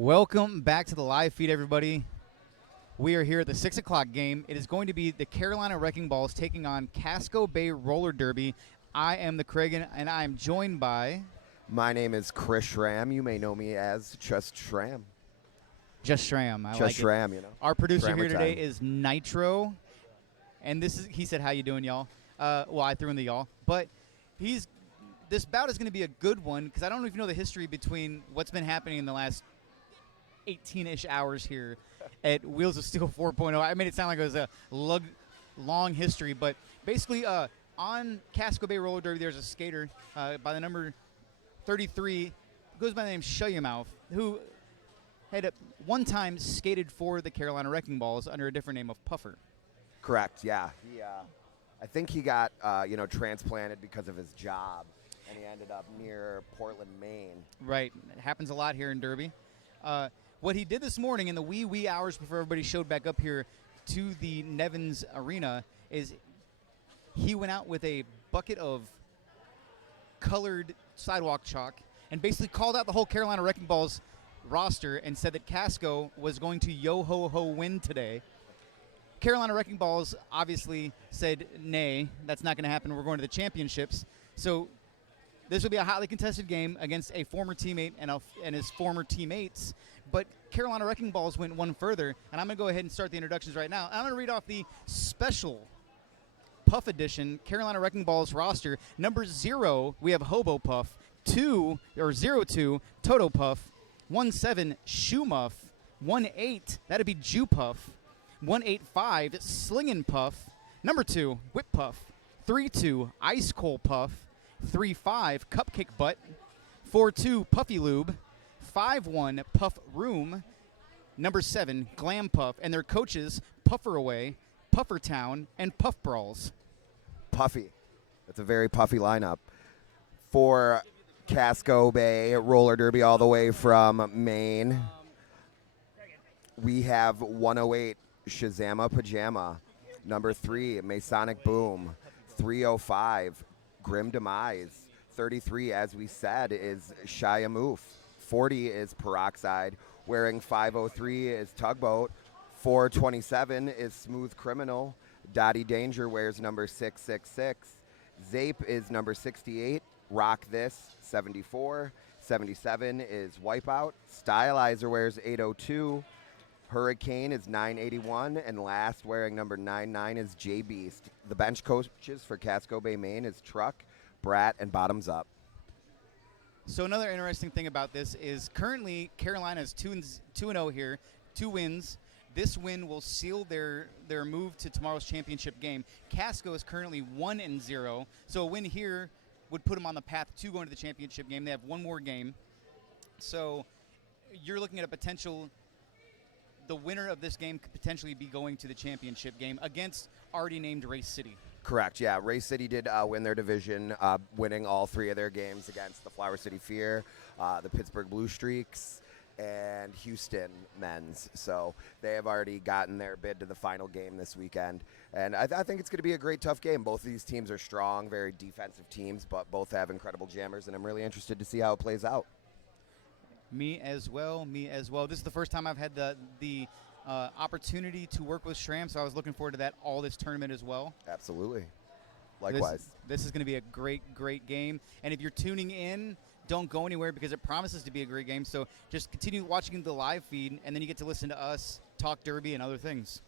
Welcome back to the live feed, everybody. We are here at the 6 o'clock game. It is going to be the Carolina Wrecking Balls taking on Casco Bay Roller Derby. I am the Craig, and I am joined by... My name is Chris Schramm. You may know me as Just Schramm. Just Schramm. I Just like Schramm, it. you know. Our producer Schrammer here today time. is Nitro. And this is, he said, how you doing, y'all? Well, I threw in the y'all. But this bout is going to be a good one because I don't know if you know the history between what's been happening in the last 18-ish hours here at Wheels of Steel 4.0. I made it sound like it was a long history, but basically on Casco Bay Roller Derby, there's a skater by the number 33, goes by the name Shuyamouth, who had at one time skated for the Carolina Wrecking Balls under a different name of Puffer. Correct, yeah. I think he got, transplanted because of his job, and he ended up near Portland, Maine. Right. It happens a lot here in Derby. What he did this morning in the wee hours before everybody showed back up here to the Nevins Arena is he went out with a bucket of colored sidewalk chalk and basically called out the whole Carolina Wrecking Balls roster and said that Casco was going to yo-ho-ho win today. Carolina Wrecking Balls obviously said, nay, that's not going to happen. We're going to the championships. So this will be a highly contested game against a former teammate and his former teammates. But Carolina Wrecking Balls went one further, and I'm going to go ahead and start the introductions right now. I'm going to read off the special Puff Edition Carolina Wrecking Balls roster. Number 0, we have Hobo Puff. 02, Toto Puff. 17, Shoe Muff. 18, that'd be Jew Puff. 185, Slingin' Puff. Number 2, Whip Puff. 32, Ice Cold Puff. 35, Cupcake Butt. 42, Puffy Lube. 51, Puff Room. Number 7, Glam Puff. And their coaches, Puffer Away, Puffer Town, and Puff Brawls. Puffy. That's a very puffy lineup. For Casco Bay Roller Derby all the way from Maine, we have 108, Shazama Pajama. Number 3, Masonic Boom. 305, Grim Demise. 33, as we said, is Shuyamouth. 40 is Peroxide. Wearing 503 is Tugboat. 427 is Smooth Criminal. Dottie Danger wears number 666. Zape is number 68. Rock This, 74. 77 is Wipeout. Stylizer wears 802. Hurricane is 981, and last wearing number 99 is J-Beast. The bench coaches for Casco Bay, Maine is Truck, Brat, and Bottoms Up. So another interesting thing about this is currently Carolina is 2-0 here, 2 wins. This win will seal their move to tomorrow's championship game. Casco is currently 1-0, so a win here would put them on the path to going to the championship game. They have one more game. So you're looking at a potential... The winner of this game could potentially be going to the championship game against already named Race City. Correct, yeah. Race City did win their division, winning all 3 of their games against the Flower City Fear, the Pittsburgh Blue Streaks, and Houston Men's. So they have already gotten their bid to the final game this weekend. And I think it's going to be a great, tough game. Both of these teams are strong, very defensive teams, but both have incredible jammers, and I'm really interested to see how it plays out. Me as well. This is the first time I've had the opportunity to work with Schramm, so I was looking forward to that all this tournament as well. Absolutely. Likewise. This is going to be a great game. And if you're tuning in, don't go anywhere because it promises to be a great game. So just continue watching the live feed, and then you get to listen to us talk Derby and other things.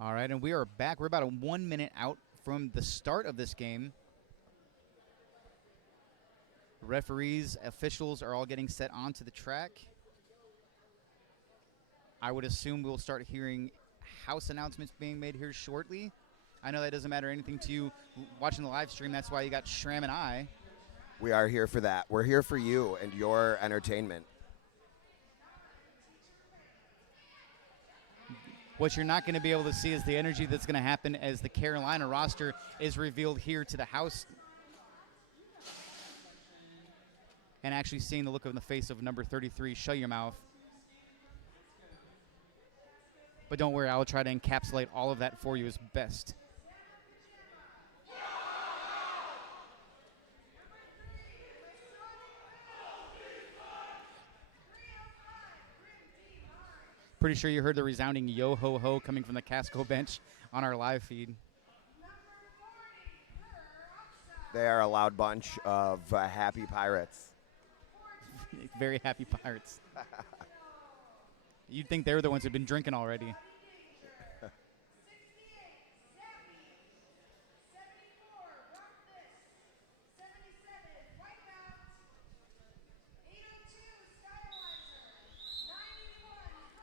All right, and we are back. We're about 1 minute out from the start of this game. Referees, officials are all getting set onto the track. I would assume we'll start hearing house announcements being made here shortly. I know that doesn't matter anything to you watching the live stream. That's why you got Shram and I. We are here for that. We're here for you and your entertainment. What you're not going to be able to see is the energy that's going to happen as the Carolina roster is revealed here to the house. And actually seeing the look on the face of number 33, Shut Your Mouth. But don't worry, I will try to encapsulate all of that for you as best. Pretty sure you heard the resounding yo ho ho coming from the Casco bench on our live feed. They are a loud bunch of happy pirates. Very happy pirates. You'd think they're the ones who've been drinking already.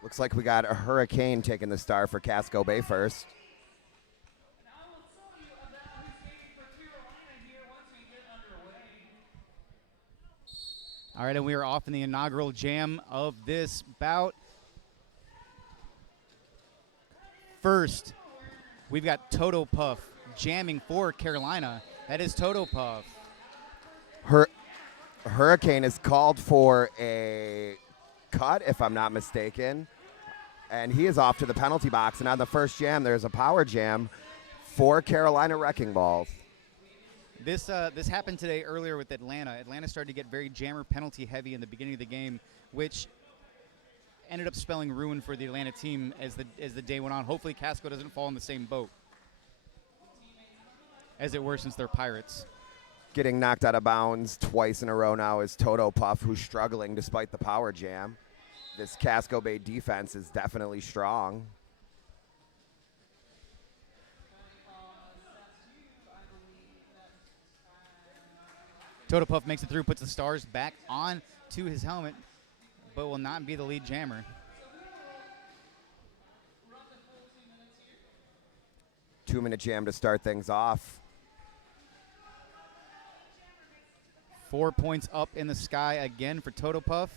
Looks like we got a Hurricane taking the star for Casco Bay first. All right, and we are off in the inaugural jam of this bout. First, we've got Toto Puff jamming for Carolina. That is Toto Puff. Hurricane is called for a cut, if I'm not mistaken. And he is off to the penalty box. And on the first jam, there's a power jam for Carolina Wrecking Balls. This happened today earlier with Atlanta. Atlanta started to get very jammer penalty heavy in the beginning of the game, which ended up spelling ruin for the Atlanta team as the day went on. Hopefully Casco doesn't fall in the same boat, as it were, since they're Pirates. Getting knocked out of bounds twice in a row now is Toto Puff, who's struggling despite the power jam. This Casco Bay defense is definitely strong. Toto Puff makes it through, puts the stars back on to his helmet, but will not be the lead jammer. Two-minute jam to start things off. 4 points up in the sky again for Toto Puff.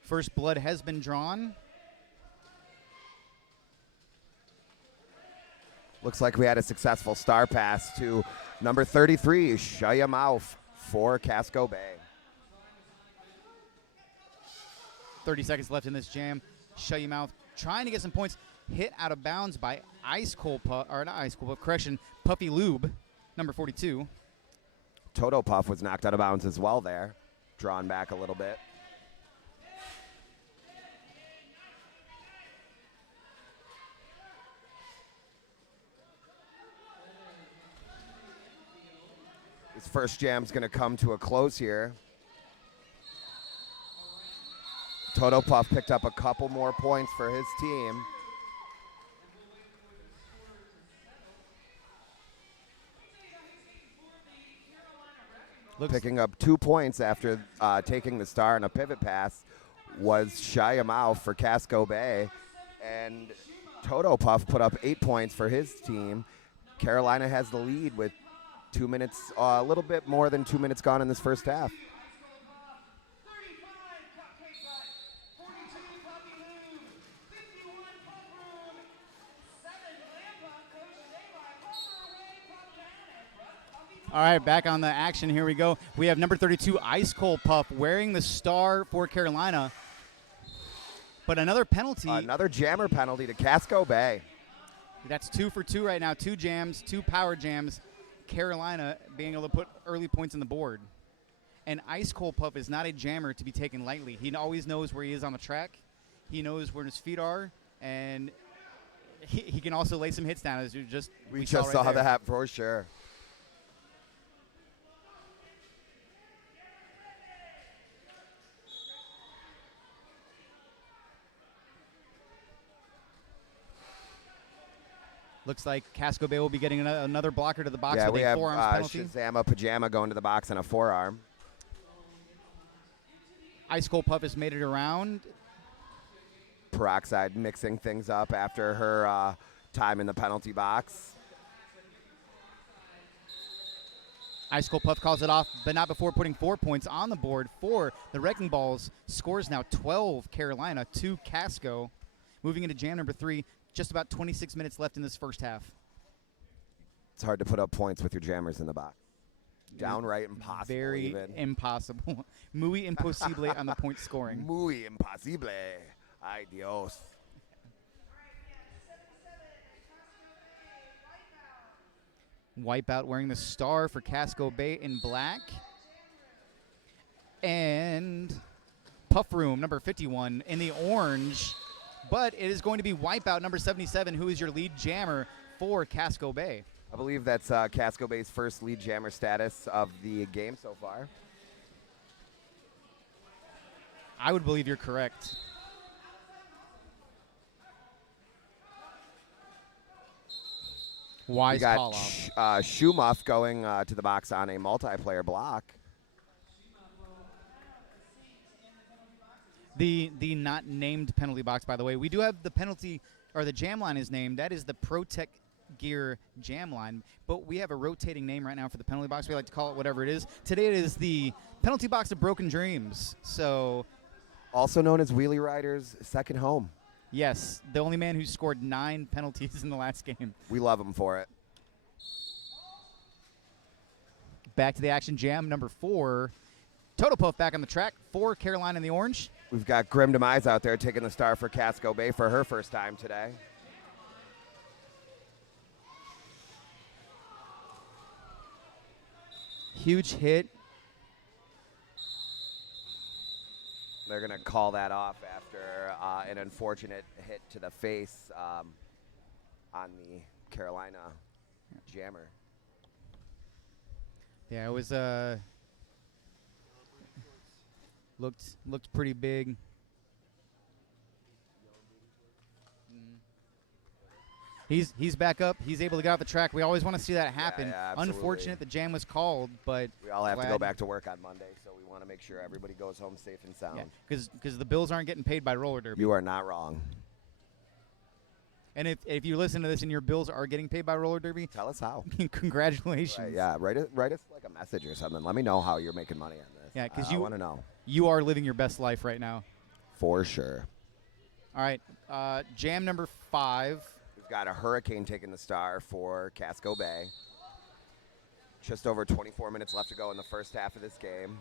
First blood has been drawn. Looks like we had a successful star pass to number 33, Shut Your Mouth for Casco Bay. 30 seconds left in this jam. Shut Your Mouth trying to get some points. Hit out of bounds by Ice Cold Puff, or not Ice Cold Puff, correction, Puffy Lube, number 42. Toto Puff was knocked out of bounds as well there. Drawn back a little bit. This first jam's going to come to a close here. Toto Puff picked up a couple more points for his team. Picking up 2 points after taking the star on a pivot pass was Shut Your Mouth for Casco Bay. And Toto Puff put up 8 points for his team. Carolina has the lead with 2 minutes, a little bit more than 2 minutes gone in this first half. All right, back on the action. Here we go. We have number 32, Ice Cold Puff, wearing the star for Carolina. But another penalty. Another jammer penalty to Casco Bay. That's 2 for 2 right now. 2 jams, 2 power jams. Carolina being able to put early points on the board. And Ice Cold Puff is not a jammer to be taken lightly. He always knows where he is on the track. He knows where his feet are. And he can also lay some hits down, as we just saw right there. that for sure. Looks like Casco Bay will be getting another blocker to the box Yeah, with we a have forearms penalty. Shazama Pajama going to the box on a forearm. Ice Cold Puff has made it around. Peroxide mixing things up after her time in the penalty box. Ice Cold Puff calls it off, but not before putting 4 points on the board for the Wrecking Balls. Scores now 12 Carolina, 2 Casco. Moving into jam number 3, just about 26 minutes left in this first half. It's hard to put up points with your jammers in the box. Downright impossible. Very even. impossible. Muy imposible on the point scoring. Muy imposible. Ay, Dios. Wipeout wearing the star for Casco Bay in black. And Puff Room, number 51, in the orange. But it is going to be Wipeout, number 77, who is your lead jammer for Casco Bay. I believe that's Casco Bay's first lead jammer status of the game so far. I would believe you're correct. Wise call out. Schumuff going to the box on a multiplayer block. The not named penalty box, by the way. We do have the penalty, or the jam line is named. That is the ProTech Gear jam line. But we have a rotating name right now for the penalty box. We like to call it whatever it is. Today it is the penalty box of broken dreams. So, also known as Wheelie Rider's second home. yes, the only man who scored 9 penalties in the last game. We love him for it. Back to the action, jam number 4. Toto Puff back on the track for Carolina in the orange. We've got Grim Demise out there taking the star for Casco Bay for her first time today. Huge hit. They're going to call that off after an unfortunate hit to the face on the Carolina jammer. Yeah, it was looked pretty big. He's back up. He's able to get off the track. We always want to see that happen. Yeah, absolutely. Unfortunate the jam was called, but We all have to go glad- back to work on Monday, so we want to make sure everybody goes home safe and sound. because the Bills aren't getting paid by roller derby. You are not wrong. And if you listen to this and your Bills are getting paid by roller derby, Tell us how. congratulations. Right, yeah, write us like a message or something. Let me know how you're making money on this. Yeah, 'cause I want to know. You are living your best life right now. For sure. All right, jam number 5. We've got a Hurricane taking the star for Casco Bay. Just over 24 minutes left to go in the first half of this game.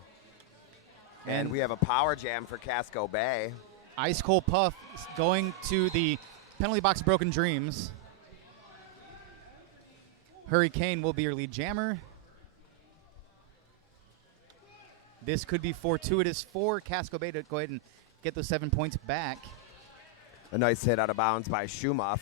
And we have a power jam for Casco Bay. Ice Cold Puff going to the penalty box Broken Dreams. Hurricane will be your lead jammer. This could be fortuitous for Casco Bay to go ahead and get those 7 points back. A nice hit out of bounds by Schumuff.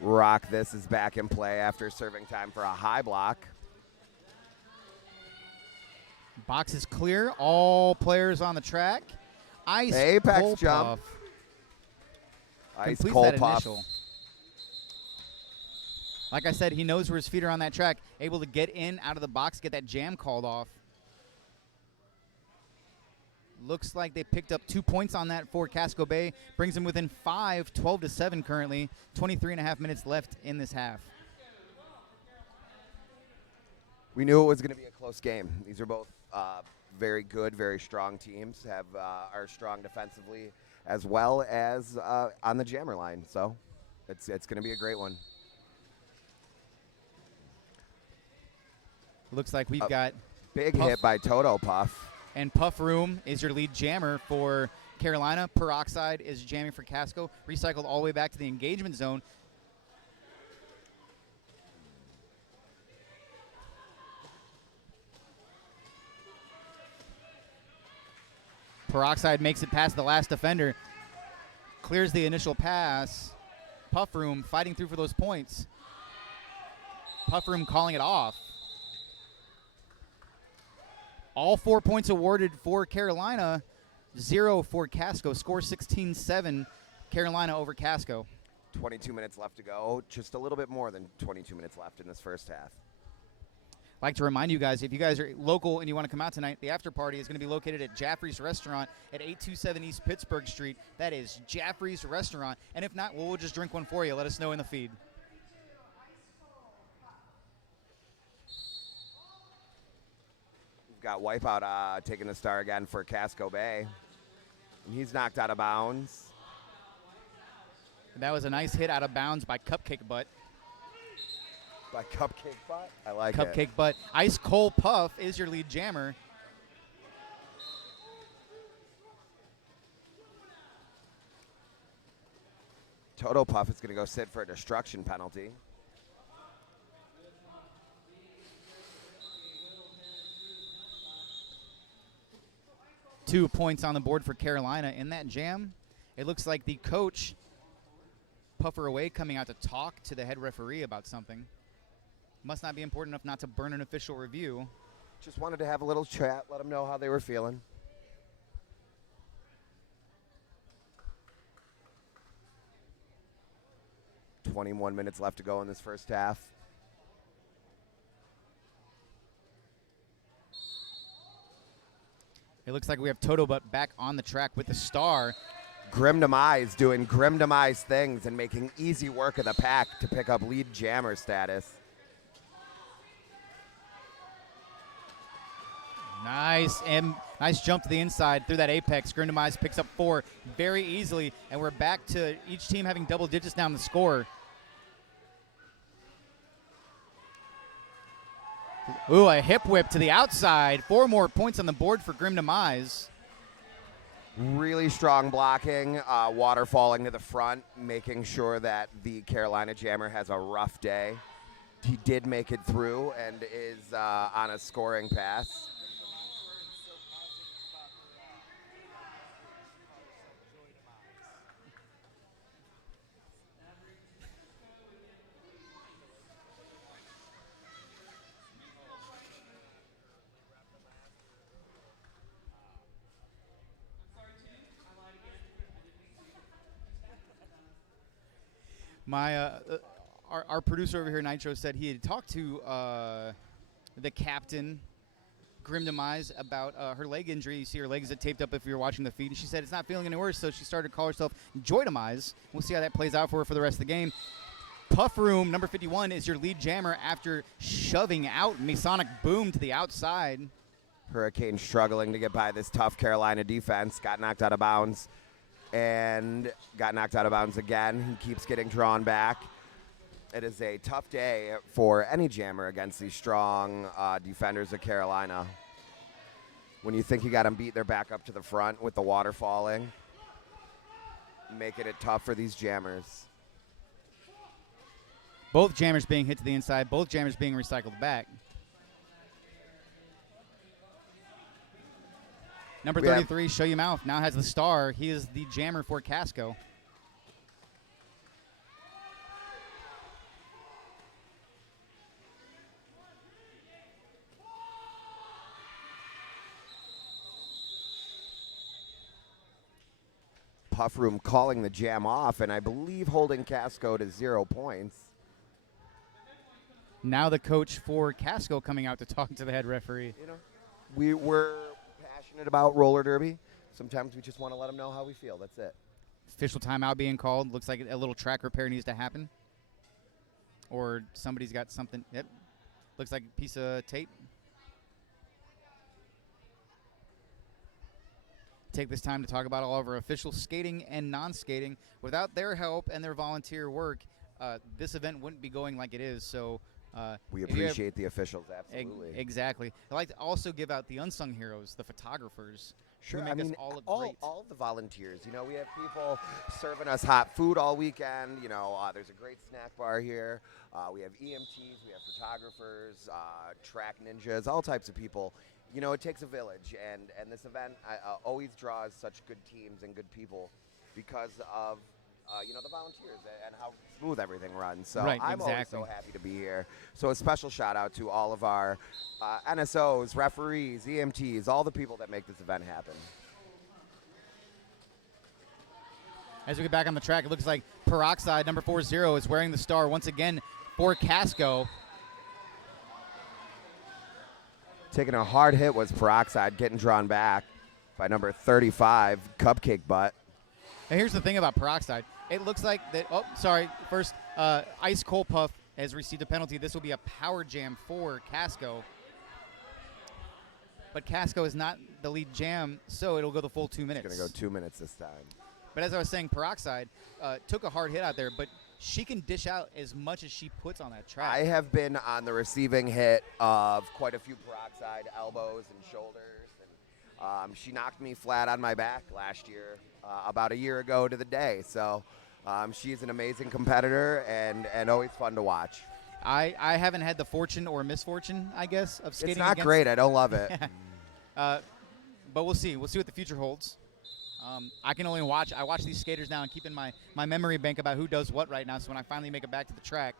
Rock This is back in play after serving time for a high block. Box is clear. All players on the track. Ice Apex Cold jump. Puff Ice completes Cold that Puff. initial. Like I said, he knows where his feet are on that track. Able to get in, out of the box, get that jam called off. Looks like they picked up 2 points on that for Casco Bay. Brings them within 5, 12-7 currently. 23.5 minutes left in this half. We knew it was going to be a close game. These are both very good, very strong teams. Are strong defensively as well as on the jammer line. So it's going to be a great one. Looks like we've got Big Puff. hit by Toto Puff. And Puff Room is your lead jammer for Carolina. Peroxide is jamming for Casco. Recycled all the way back to the engagement zone. Peroxide makes it past the last defender. Clears the initial pass. Puff Room fighting through for those points. Puff Room calling it off. All 4 points awarded for Carolina. 0 for Casco. Score 16-7, Carolina over Casco. 22 minutes left to go. Just a little bit more than 22 minutes left in this first half. I'd like to remind you guys, if you guys are local and you want to come out tonight, the after party is going to be located at Jaffrey's Restaurant at 827 East Pittsburgh Street. That is Jaffrey's Restaurant. And if not, we'll just drink one for you. Let us know in the feed. We've got Wipeout taking the star again for Casco Bay. And he's knocked out of bounds. That was a nice hit out of bounds by Cupcake Butt. By Cupcake Butt? I like Cupcake it. Butt. Ice Cold Puff is your lead jammer. Toto Puff is going to go sit for a destruction penalty. Two points on the board for Carolina in that jam. It looks like the coach, Puffer Away, coming out to talk to the head referee about something. Must not be important enough not to burn an official review. Just wanted to have a little chat, let them know how they were feeling. "21 minutes left to go in this first half. It looks like we have Toto Butt back on the track with the star. Grim Demise doing Grim Demise things and making easy work of the pack to pick up lead jammer status. Nice jump to the inside through that apex. Grim Demise picks up 4 very easily, and we're back to each team having double digits down the score. Ooh, a hip whip to the outside. 4 more points on the board for Grim Demise. Really strong blocking, waterfalling to the front, making sure that the Carolina jammer has a rough day. He did make it through and is on a scoring pass. Our producer over here, Nitro, said he had talked to the captain, Grim Demise, about her leg injury. You see her legs are taped up if you're watching the feed. And she said it's not feeling any worse, so she started to call herself Joy Demise. We'll see how that plays out for her for the rest of the game. Puff Room, number 51, is your lead jammer after shoving out Masonic Boom to the outside. Hurricane struggling to get by this tough Carolina defense. Got knocked out of bounds and got knocked out of bounds again. He keeps getting drawn back. It is a tough day for any jammer against these strong defenders of Carolina. When you think you got them beat, they're back up to the front with the water falling, making it tough for these jammers. Both jammers being hit to the inside, both jammers being recycled back. Number 33, Show You Mouth, now has the star. He is the jammer for Casco. Puff Room calling the jam off, and I believe holding Casco to 0 points. Now the coach for Casco coming out to talk to the head referee. You know, we're passionate about roller derby. Sometimes we just want to let them know how we feel. That's it. Official timeout being called. Looks like a little track repair needs to happen. Or somebody's got something. Yep. Looks like a piece of tape. Take this time to talk about all of our officials, skating and non-skating. Without their help and their volunteer work, this event wouldn't be going like it is. So we appreciate the officials, absolutely. Exactly. I'd like to also give out the unsung heroes, the photographers. Sure, who I make mean, us all look great. all the volunteers. You know, we have people serving us hot food all weekend. You know, there's a great snack bar here. We have EMTs, we have photographers, track ninjas, all types of people. You know, it takes a village, and this event always draws such good teams and good people because of, you know, the volunteers and how smooth everything runs. So right, I'm always so happy to be here. So a special shout out to all of our NSOs, referees, EMTs, all the people that make this event happen. As we get back on the track, it looks like Peroxide, number 40, is wearing the star once again for Casco. Taking a hard hit was Peroxide, getting drawn back by number 35, Cupcake Butt. And here's the thing about Peroxide. It looks like that, first, Ice Cold Puff has received a penalty. This will be a power jam for Casco. But Casco is not the lead jam, so it'll go the full 2 minutes. It's going to go 2 minutes this time. But as I was saying, Peroxide took a hard hit out there, but she can dish out as much as she puts on that track. I have been on the receiving hit of quite a few Peroxide elbows and shoulders. And, she knocked me flat on my back last year, about a year ago to the day. So she's an amazing competitor and always fun to watch. I haven't had the fortune or misfortune, I guess, of skating It's not against. great. I don't love it. But we'll see. We'll see what the future holds. I can only watch. I watch these skaters now and keep in my memory bank about who does what right now. So when I finally make it back to the track,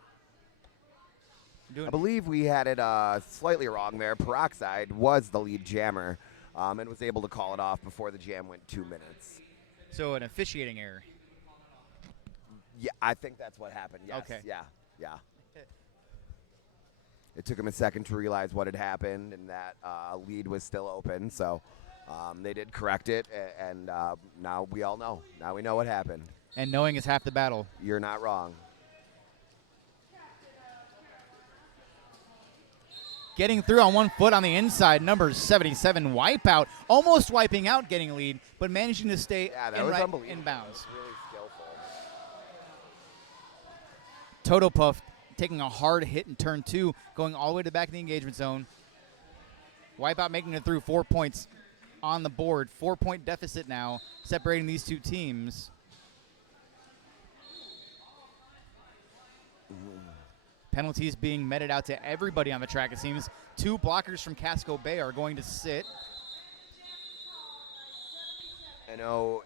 I believe we had it slightly wrong there. Peroxide was the lead jammer and was able to call it off before the jam went 2 minutes. So an officiating error. Yeah, I think that's what happened. Yes. Okay. Yeah. It took him a second to realize what had happened and that lead was still open. So they did correct it, and now we all know. Now we know what happened. And knowing is half the battle. You're not wrong. Getting through on 1 foot on the inside, number 77, Wipeout. Almost wiping out, getting lead, but managing to stay in bounds. Really skillful. Toto Puff taking a hard hit in turn 2, going all the way to the back of the engagement zone. Wipeout making it through 4 points on the board. 4-point deficit now, separating these two teams. Penalties being meted out to everybody on the track, it seems. 2 blockers from Casco Bay are going to sit. I know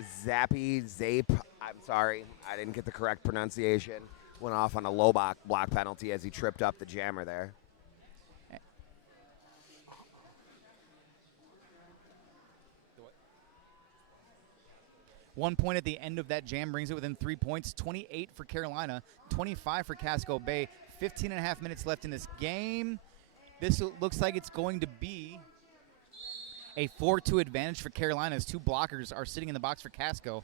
Zape, I'm sorry, I didn't get the correct pronunciation, went off on a low block penalty as he tripped up the jammer there. 1 point at the end of that jam brings it within 3 points. 28 for Carolina, 25 for Casco Bay. 15 and a half minutes left in this game. This looks like it's going to be a 4-2 advantage for Carolina as 2 blockers are sitting in the box for Casco.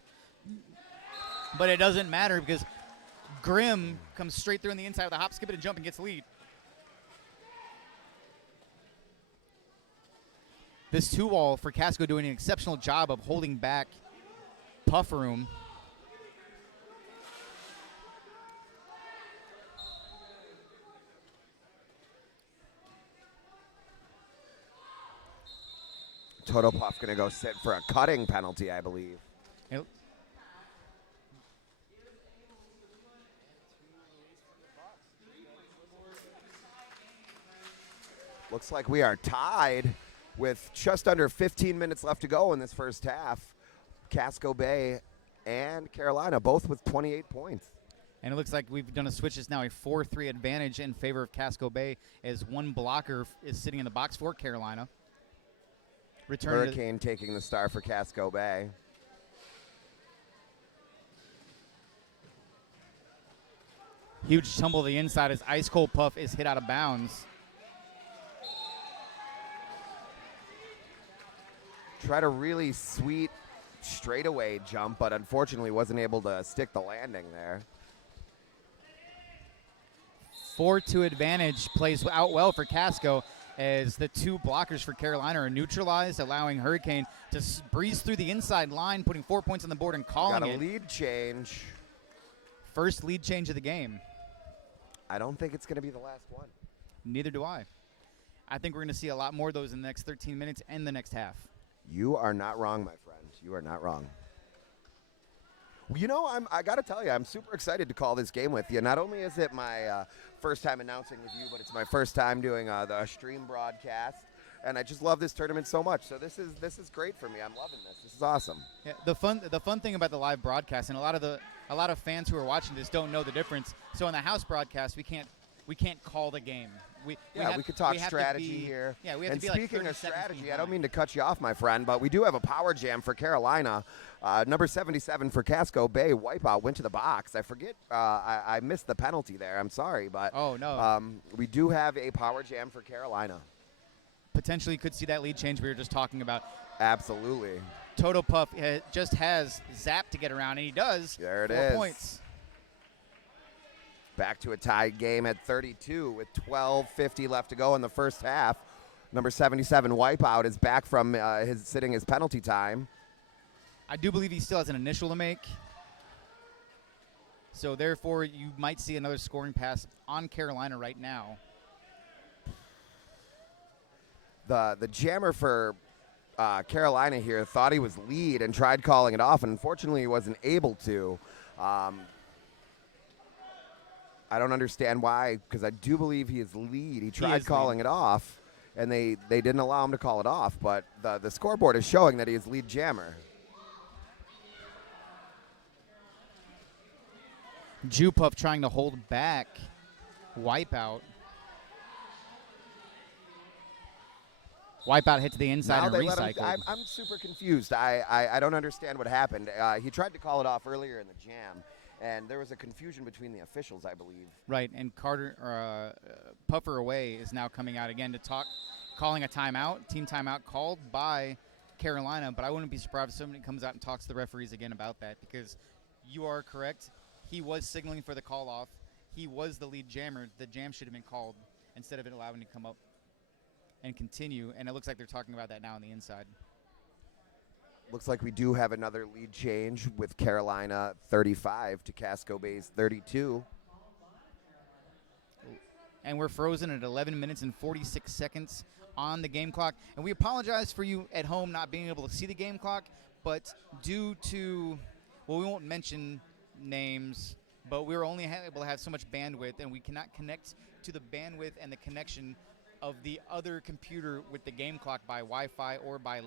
But it doesn't matter because Grimm comes straight through on the inside with a hop, skip it, and jump and gets lead. This 2-wall for Casco doing an exceptional job of holding back Puff Room. Toto Puff going to go sit for a cutting penalty, I believe. Looks like we are tied with just under 15 minutes left to go in this first half. Casco Bay and Carolina, both with 28 points. And it looks like we've done a switch. It's now a 4-3 advantage in favor of Casco Bay as 1 blocker is sitting in the box for Carolina. Hurricane taking the star for Casco Bay. Huge tumble to the inside as Ice Cold Puff is hit out of bounds. Tried a really sweet straightaway jump, but unfortunately wasn't able to stick the landing there. 4-2 advantage plays out well for Casco as the 2 blockers for Carolina are neutralized, allowing Hurricane to breeze through the inside line, putting 4 points on the board and calling it. Got a lead change. First lead change of the game. I don't think it's going to be the last one. Neither do I. I think we're going to see a lot more of those in the next 13 minutes and the next half. You are not wrong, my friend. You are not wrong. You know, I got to tell you, I'm super excited to call this game with you. Not only is it my first time announcing with you, but it's my first time doing the stream broadcast, and I just love this tournament so much. So this is great for me. I'm loving this. This is awesome. Yeah, the fun thing about the live broadcast, and a lot of fans who are watching this don't know the difference. So in the house broadcast, we can't call the game. We could talk we have to strategy be- here. Yeah, we have And to be like speaking 30 of seconds strategy, I behind. don't mean to cut you off, my friend, but we do have a power jam for Carolina. Number 77 for Casco Bay, wipeout, went to the box. I forget, I missed the penalty there. I'm sorry, but Oh, no. we do have a power jam for Carolina. Potentially could see that lead change we were just talking about. Absolutely. Toto Puff just has Zap to get around, and he does. There it 4 is. points. Back to a tied game at 32 with 12:50 left to go in the first half. Number 77, wipeout, is back from his penalty time. I do believe he still has an initial to make. So, therefore, you might see another scoring pass on Carolina right now. The jammer for Carolina here thought he was lead and tried calling it off, and unfortunately he wasn't able to. I don't understand why, because I do believe he is lead. He tried is calling it off, and they didn't allow him to call it off, but the scoreboard is showing that he is lead jammer. Puff trying to hold back Wipeout. Wipeout hit to the inside Now and they let him, recycled. I'm super confused. I don't understand what happened. He tried to call it off earlier in the jam, and there was a confusion between the officials, I believe. Right, and Puffer Away is now coming out again to talk, calling a timeout, team timeout called by Carolina, but I wouldn't be surprised if somebody comes out and talks to the referees again about that, because you are correct. He was signaling for the call off. He was the lead jammer. The jam should have been called instead of it allowing him to come up and continue, and it looks like they're talking about that now on the inside. Looks like we do have another lead change with Carolina 35 to Casco Bay's 32. And we're frozen at 11 minutes and 46 seconds on the game clock. And we apologize for you at home not being able to see the game clock, but due to, well, we won't mention names, but we were only able to have so much bandwidth, and we cannot connect to the bandwidth and the connection of the other computer with the game clock by Wi-Fi or by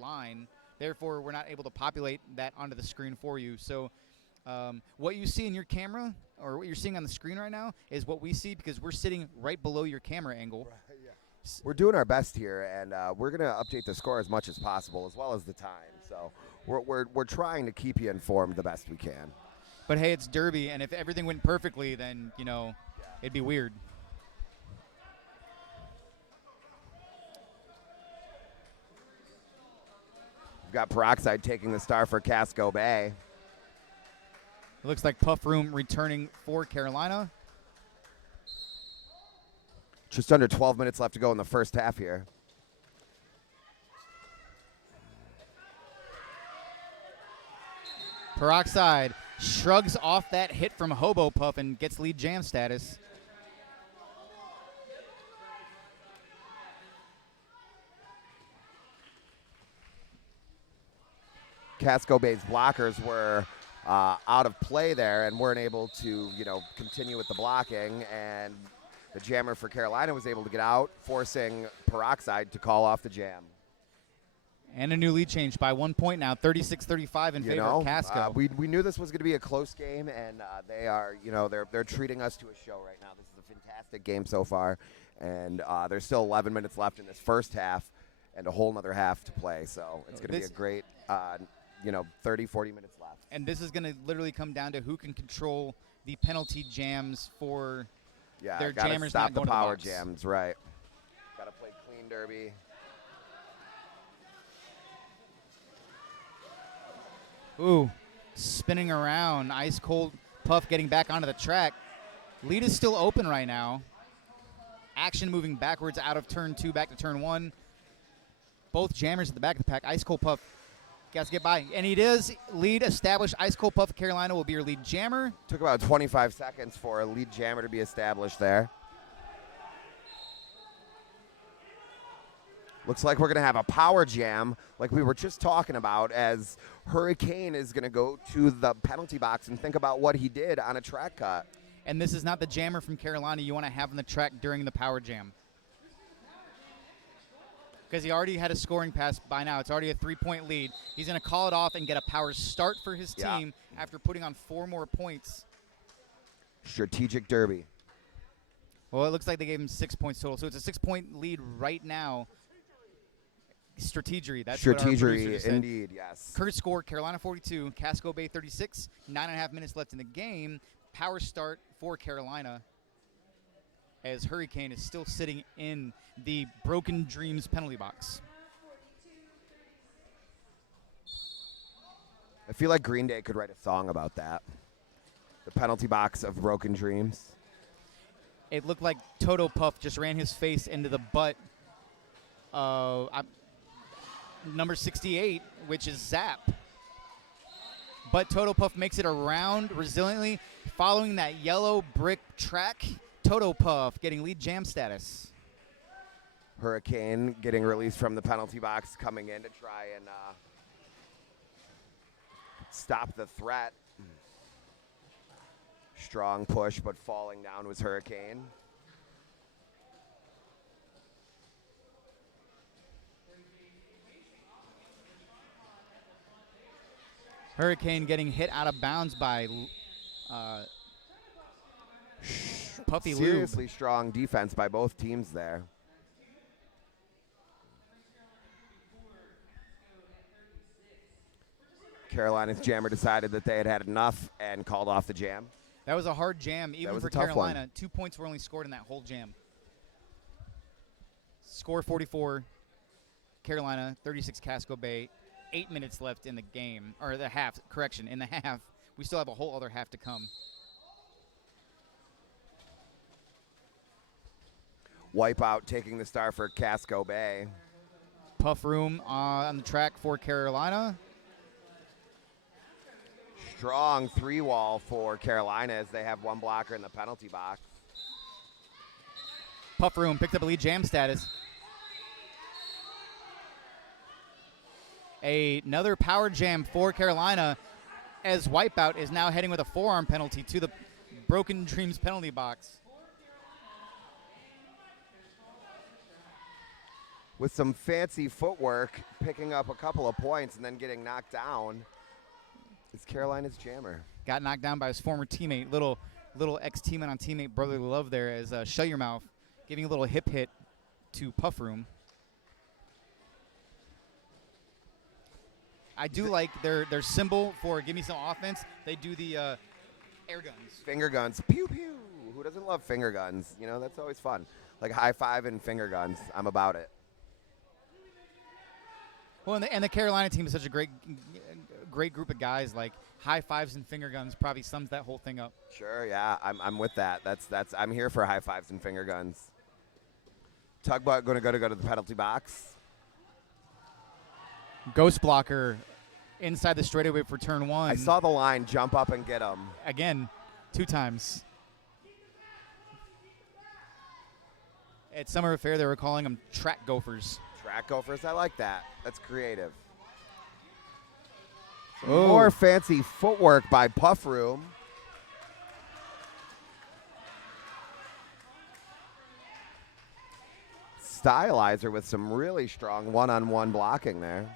line. Therefore, we're not able to populate that onto the screen for you. So what you see in your camera, or what you're seeing on the screen right now, is what we see because we're sitting right below your camera angle. Right, yeah. We're doing our best here, and we're going to update the score as much as possible, as well as the time. So we're trying to keep you informed the best we can. But, hey, it's Derby, and if everything went perfectly, then, you know, it'd be weird. We've got Peroxide taking the star for Casco Bay. It looks like Puff Room returning for Carolina. Just under 12 minutes left to go in the first half here. Peroxide shrugs off that hit from Hobo Puff and gets lead jam status. Casco Bay's blockers were out of play there and weren't able to, continue with the blocking. And the jammer for Carolina was able to get out, forcing Peroxide to call off the jam. And a new lead change by 1 point now, 36-35 in favor of Casco. We knew this was going to be a close game, and they are, they're treating us to a show right now. This is a fantastic game so far, and there's still 11 minutes left in this first half and a whole nother half to play. So it's going to be a great, 30, 40 minutes left. And this is going to literally come down to who can control the penalty jams for their jammers stop not going the power to the box. jams, right. Got to play clean derby. Ooh, spinning around. Ice cold Puff getting back onto the track. Lead is still open right now. Action moving backwards out of turn 2 back to turn 1. Both jammers at the back of the pack. Ice cold Puff got to get by. And he does lead established. Ice cold Puff of Carolina will be your lead jammer. Took about 25 seconds for a lead jammer to be established there. Looks like we're going to have a power jam like we were just talking about, as Hurricane is going to go to the penalty box and think about what he did on a track cut. And this is not the jammer from Carolina you want to have on the track during the power jam, because he already had a scoring pass by now. It's already a 3-point lead. He's going to call it off and get a power start for his team after putting on 4 more points. Strategic derby. Well, it looks like they gave him 6 points total, so it's a 6-point lead right now. Strategery, that's what our producer just said. Indeed, yes. Current score, Carolina 42, Casco Bay 36, 9.5 minutes left in the game. Power start for Carolina as Hurricane is still sitting in the Broken Dreams penalty box. I feel like Green Day could write a song about that. The penalty box of Broken Dreams. It looked like Toto Puff just ran his face into the butt of number 68, which is Zap. But Toto Puff makes it around resiliently, following that yellow brick track. Toto Puff getting lead jam status. Hurricane getting released from the penalty box, coming in to try and stop the threat. Strong push, but falling down was Hurricane. Hurricane getting hit out of bounds by Puffy Lube. Seriously strong defense by both teams there. Carolina's jammer decided that they had had enough and called off the jam. That was a hard jam, even was for a tough Carolina. one. 2 points were only scored in that whole jam. Score 44, Carolina, 36 Casco Bay. 8 minutes left in the game, or the half, correction, in the half. We still have a whole other half to come. Wipeout taking the star for Casco Bay. Puff room on the track for Carolina. Strong three-wall for Carolina as they have one blocker in the penalty box. Puff room picked up a lead jam status. Another power jam for Carolina as Wipeout is now heading with a forearm penalty to the Broken Dreams penalty box. With some fancy footwork, picking up a couple of points and then getting knocked down is Carolina's jammer. Got knocked down by his former teammate, little ex-teammate on teammate brotherly love there as Shut Your Mouth giving a little hip hit to Puff Room. I do like their symbol for give me some offense. They do the air guns. Finger guns. Pew, pew. Who doesn't love finger guns? You know, that's always fun. Like high five and finger guns. I'm about it. Well, and the Carolina team is such a great group of guys. Like high fives and finger guns probably sums that whole thing up. Sure, yeah, I'm with that. That's I'm here for high fives and finger guns. Tugboat going to go to the penalty box. Ghost blocker inside the straightaway for turn one. I saw the line jump up and get him. Again, 2 times. At Summer Affair, they were calling them track gophers. Track gophers, I like that. That's creative. Oh. More fancy footwork by Puff Room. Stylizer with some really strong one-on-one blocking there.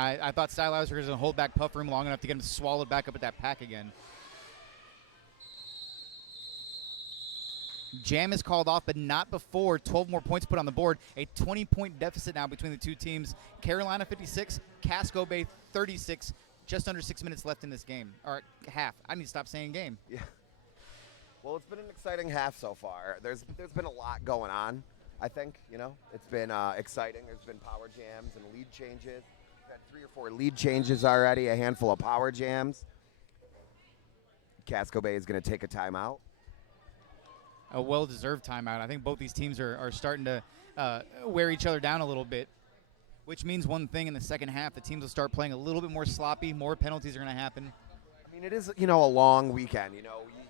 I thought Stylizer was going to hold back Puff Room long enough to get him swallowed back up at that pack again. Jam is called off, but not before 12 more points put on the board. A 20-point deficit now between the two teams. Carolina 56, Casco Bay 36. Just under 6 minutes left in this game, or half. I need to stop saying game. Yeah. Well, it's been an exciting half so far. There's been a lot going on, I think. You know, it's been exciting. There's been power jams and lead changes. We've had 3 or 4 lead changes already, a handful of power jams. Casco Bay is going to take a timeout. A well-deserved timeout. I think both these teams are starting to wear each other down a little bit, which means one thing in the second half. The teams will start playing a little bit more sloppy. More penalties are going to happen. I mean, it is, a long weekend.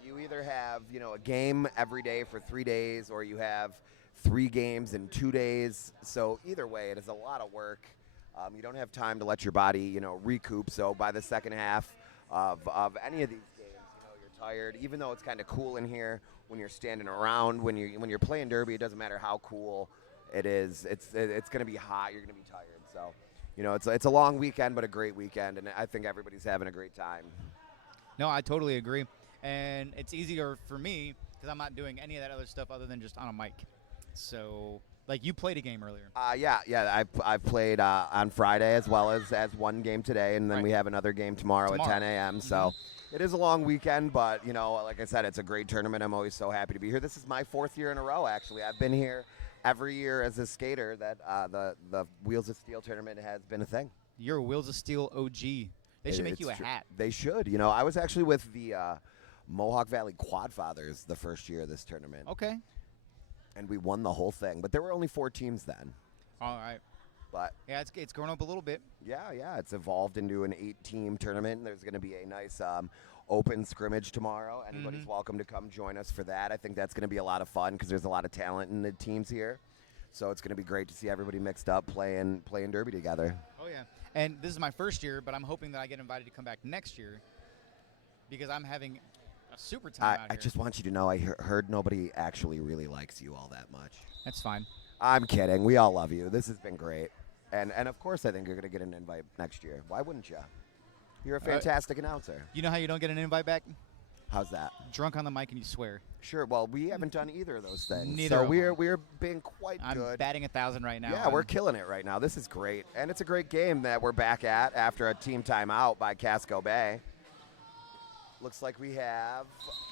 You either have, a game every day for 3 days or you have 3 games in 2 days. So either way, it is a lot of work. You don't have time to let your body, recoup. So by the second half of any of these games, you're tired. Even though it's kind of cool in here when you're standing around, when you're playing derby, it doesn't matter how cool it is. It's going to be hot. You're going to be tired. So, it's a long weekend, but a great weekend, and I think everybody's having a great time. No, I totally agree. And it's easier for me because I'm not doing any of that other stuff other than just on a mic. So, like, you played a game earlier. Yeah. I've played on Friday as well as one game today, and then Right. we have another game tomorrow at 10 a.m. So it is a long weekend, but, you know, like I said, it's a great tournament. I'm always so happy to be here. This is my 4th year in a row, actually. I've been here every year as a skater that the Wheels of Steel tournament has been a thing. You're a Wheels of Steel OG. They should make you a hat. They should. You know, I was actually with the Mohawk Valley Quadfathers the first year of this tournament. Okay. And we won the whole thing. But there were only 4 teams then. All right. But yeah, it's grown up a little bit. Yeah, it's evolved into an 8-team tournament. There's going to be a nice open scrimmage tomorrow. Anybody's welcome to come join us for that. I think that's going to be a lot of fun because there's a lot of talent in the teams here. So it's going to be great to see everybody mixed up playing derby together. Oh, yeah. And this is my first year, but I'm hoping that I get invited to come back next year because I'm having a super time out here. I just want you to know I heard nobody actually really likes you all that much. That's fine. I'm kidding. We all love you. This has been great. And of course I think you're going to get an invite next year. Why wouldn't you? You're a fantastic announcer. You know how you don't get an invite back? How's that? Drunk on the mic and you swear. Sure. Well, we haven't done either of those things. Neither. So we're being quite good. I'm batting 1,000 right now. Yeah, we're killing it right now. This is great. And it's a great game that we're back at after a team timeout by Casco Bay. Looks like we have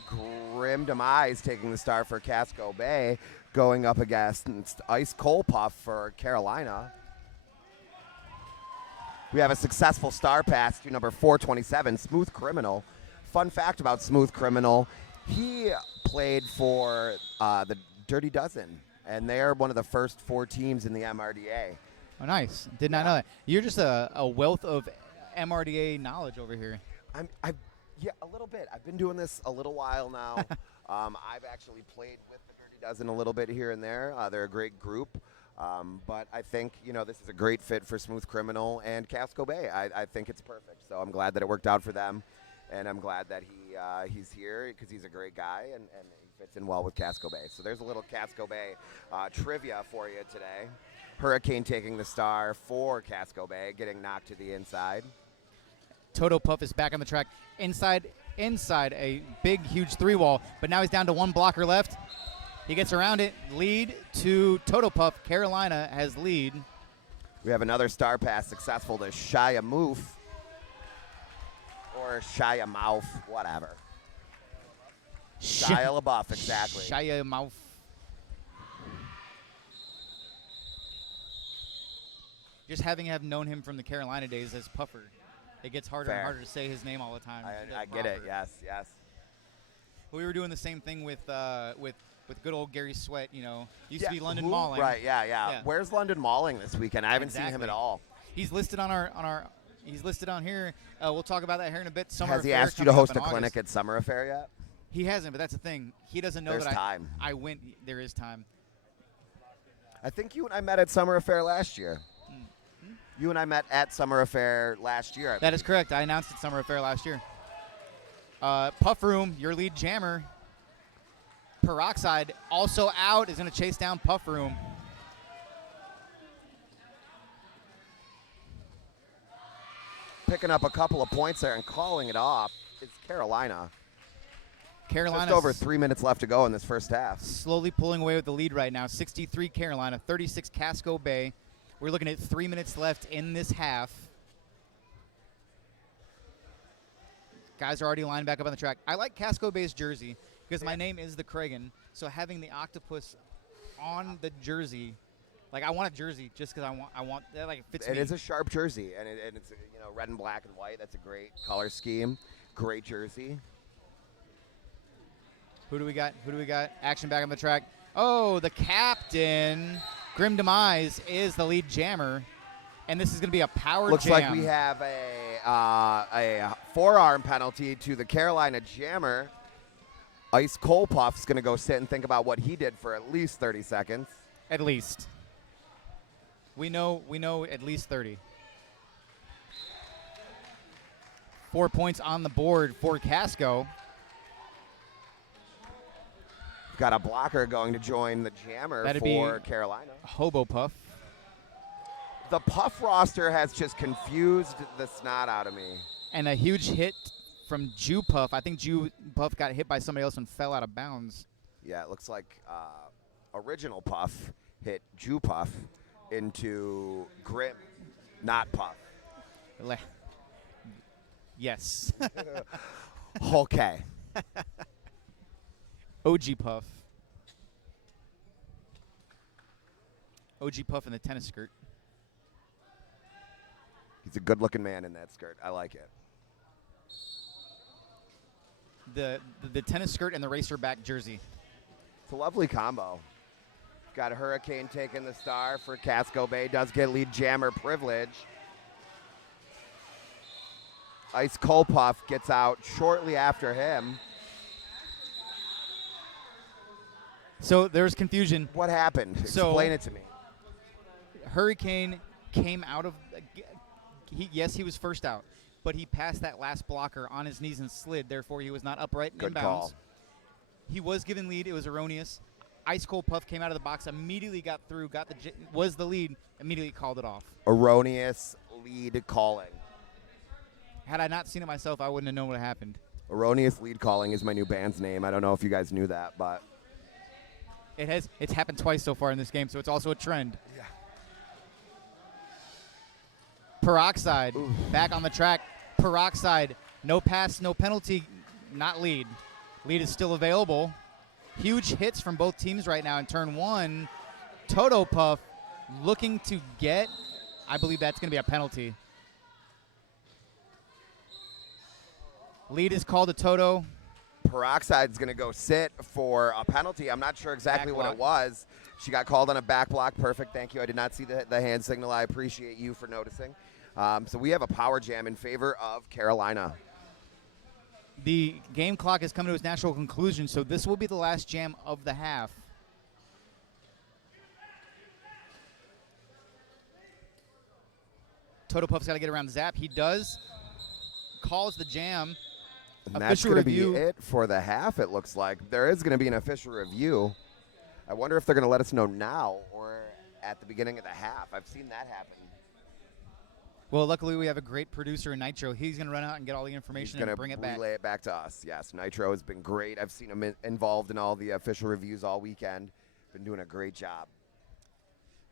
Grim Demise taking the start for Casco Bay, going up against Ice Cold Puff for Carolina. We have a successful star pass to number 427, Smooth Criminal. Fun fact about Smooth Criminal, he played for the Dirty Dozen, and they're one of the first 4 teams in the MRDA. Oh, nice. Did not know that. You're just a wealth of MRDA knowledge over here. Yeah, a little bit. I've been doing this a little while now. I've actually played with the Dirty Dozen a little bit here and there. They're a great group. But I think, you know, this is a great fit for Smooth Criminal and Casco Bay. I think it's perfect. So I'm glad that it worked out for them. And I'm glad that he's here because he's a great guy and he fits in well with Casco Bay. So there's a little Casco Bay trivia for you today. Hurricane taking the star for Casco Bay, getting knocked to the inside. Toto Puff is back on the track. Inside a big, huge 3-wall. But now he's down to 1 blocker left. He gets around it. Lead to Toto Puff. Carolina has lead. We have another star pass successful to Shia Moof. Or Shia Mouth, whatever. Shia LaBeouf, exactly. Shia Mouth. Just having known him from the Carolina days as Puffer, it gets harder and harder to say his name all the time. I get it, yes. We were doing the same thing with good old Gary Sweat, you know. Used to be London Mauling. Right, yeah. Where's London Mauling this weekend? I haven't seen him at all. He's listed on he's listed on here. We'll talk about that here in a bit. Has he asked you to host a clinic at Summer Affair yet? He hasn't, but that's the thing. He doesn't know that time. I went. There is time. I think you and I met at Summer Affair last year. You and I met at Summer Affair last year. That is correct. I announced at Summer Affair last year. Puff Room, your lead jammer. Peroxide also out, is going to chase down Puff Room. Picking up a couple of points there and calling it off is Carolina. Carolina. Just over 3 minutes left to go in this first half. Slowly pulling away with the lead right now. 63 Carolina, 36 Casco Bay. We're looking at 3 minutes left in this half. Guys are already lined back up on the track. I like Casco Bay's jersey because my name is the Kragan. So having the octopus on the jersey, like I want a jersey just because I want that, like it fits me. It is a sharp jersey, and it's red and black and white. That's a great color scheme. Great jersey. Who do we got? Action back on the track. Oh, the captain, Grim Demise, is the lead jammer, and this is going to be a power Looks jam. like we have a forearm penalty to the Carolina jammer. Ice Cold Puff's going to go sit and think about what he did for at least 30 seconds. At least. We know at least 30. 4 points on the board for Casco. Got a blocker going to join the jammer for Carolina. Hobo Puff. The Puff roster has just confused the snot out of me. And a huge hit from Jew Puff. I think Jew Puff got hit by somebody else and fell out of bounds. Yeah, it looks like original Puff hit Jew Puff into Grim, not Puff. Yes. Okay. OG Puff. OG Puff in the tennis skirt. He's a good-looking man in that skirt. I like it. The tennis skirt and the racerback jersey. It's a lovely combo. Got Hurricane taking the star for Casco Bay. Does get lead jammer privilege. Ice Cold Puff gets out shortly after him. So there's confusion. What happened? So- Explain it to me. Hurricane came out of. Yes, he was first out, but he passed that last blocker on his knees and slid. Therefore, he was not upright and Good inbounds. call. He was given lead. It was erroneous. Ice Cold Puff came out of the box, immediately got through, was the lead, immediately called it off. Erroneous lead calling. Had I not seen it myself, I wouldn't have known what happened. Erroneous lead calling is my new band's name. I don't know if you guys knew that, but It's happened twice so far in this game, so it's also a trend. yeah. Peroxide back on the track. Peroxide, no pass, no penalty, not lead. Lead is still available. Huge hits from both teams right now in turn one. Toto Puff looking to get, I believe that's going to be a penalty. Lead is called to Toto. Peroxide's going to go sit for a penalty. I'm not sure exactly Back what it block. was. She got called on a back block. Perfect. Thank you. I did not see the hand signal. I appreciate you for noticing. So we have a power jam in favor of Carolina. The game clock has come to its natural conclusion, so this will be the last jam of the half. Toto Puff's got to get around Zap. He does. Calls the jam. And that's Official going to be review. it for the half, it looks like. There is going to be an official review. I wonder if they're going to let us know now or at the beginning of the half. I've seen that happen. Well, luckily we have a great producer in Nitro. He's going to run out and get all the He's information going and to bring it back. relay it back to us. Yes, Nitro has been great. I've seen him involved in all the official reviews all weekend. Been doing a great job.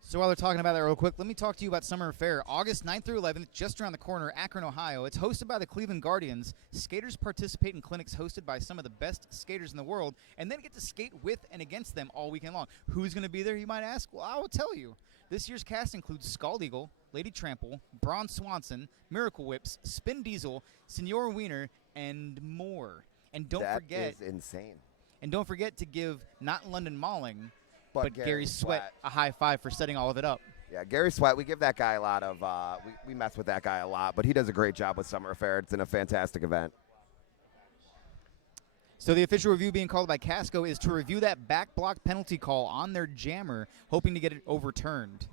So while they're talking about that real quick, let me talk to you about Summer Fair. August 9th through 11th, just around the corner, Akron, Ohio. It's hosted by the Cleveland Guardians. Skaters participate in clinics hosted by some of the best skaters in the world, and then get to skate with and against them all weekend long. Who's going to be there, you might ask? Well, I will tell you. This year's cast includes Scald Eagle, Lady Trample, Braun Swanson, Miracle Whips, Spin Diesel, Senor Wiener, and more. And don't forget, That is insane. and don't forget to give not London Mauling, but Gary Gary Sweat a high five for setting all of it up. Yeah, Gary Sweat, we give that guy a lot of, we mess with that guy a lot, but he does a great job with Summer Fair. It's been a fantastic event. So the official review being called by Casco is to review that back block penalty call on their jammer, hoping to get it overturned.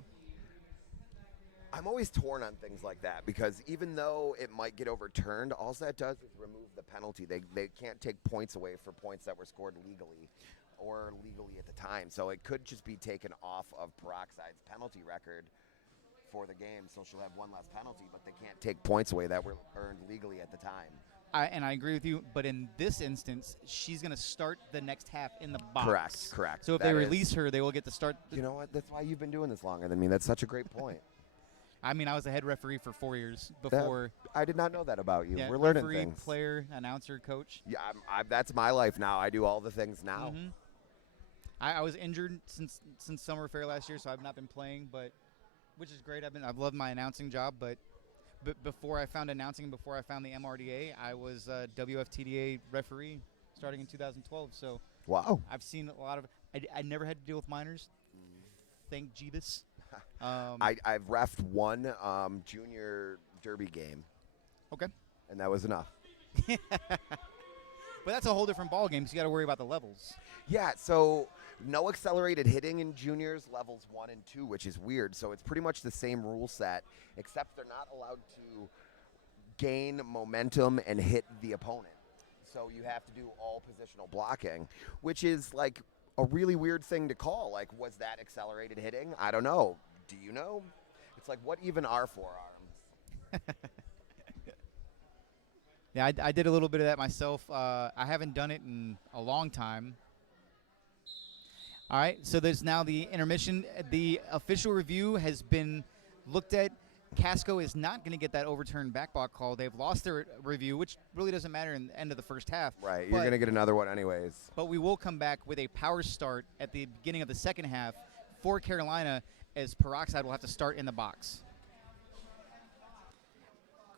I'm always torn on things like that because even though it might get overturned, all that does is remove the penalty. They can't take points away for points that were scored legally or legally at the time. So it could just be taken off of Peroxide's penalty record for the game. So she'll have one less penalty, but they can't take points away that were earned legally at the time. And I agree with you, but in this instance, she's going to start the next half in the box. Correct. So if That they is- release her, they will get to start. You know what? That's why you've been doing this longer than me. That's such a great point. I mean, I was a head referee for 4 years before. I did not know that about you. Yeah, We're learning referee, things. player, announcer, coach. Yeah, that's my life now. I do all the things now. Mhm. I was injured since Summer Fair last year, so I've not been playing, but which is great. I've loved my announcing job, but before I found announcing, before I found the MRDA, I was a WFTDA referee starting in 2012. So Wow. I've seen a lot of. I never had to deal with minors. Thank Jeebus. I've reffed one junior derby game, Okay, and that was enough. but that's a whole different ball game. So you got to worry about the levels. Yeah, so no accelerated hitting in juniors levels 1 and 2, which is weird. So it's pretty much the same rule set, except they're not allowed to gain momentum and hit the opponent. So you have to do all positional blocking, which is like a really weird thing to call. Like, was that accelerated hitting? I don't know. Do you know? It's like, what even are forearms? Yeah, I did a little bit of that myself. I haven't done it in a long time. All right, so there's now the intermission. The official review has been looked at. Casco is not going to get that overturned backball call. They've lost their review, which really doesn't matter in the end of the first half. Right, you're going to get another one anyways. But we will come back with a power start at the beginning of the second half for Carolina, as Peroxide will have to start in the box.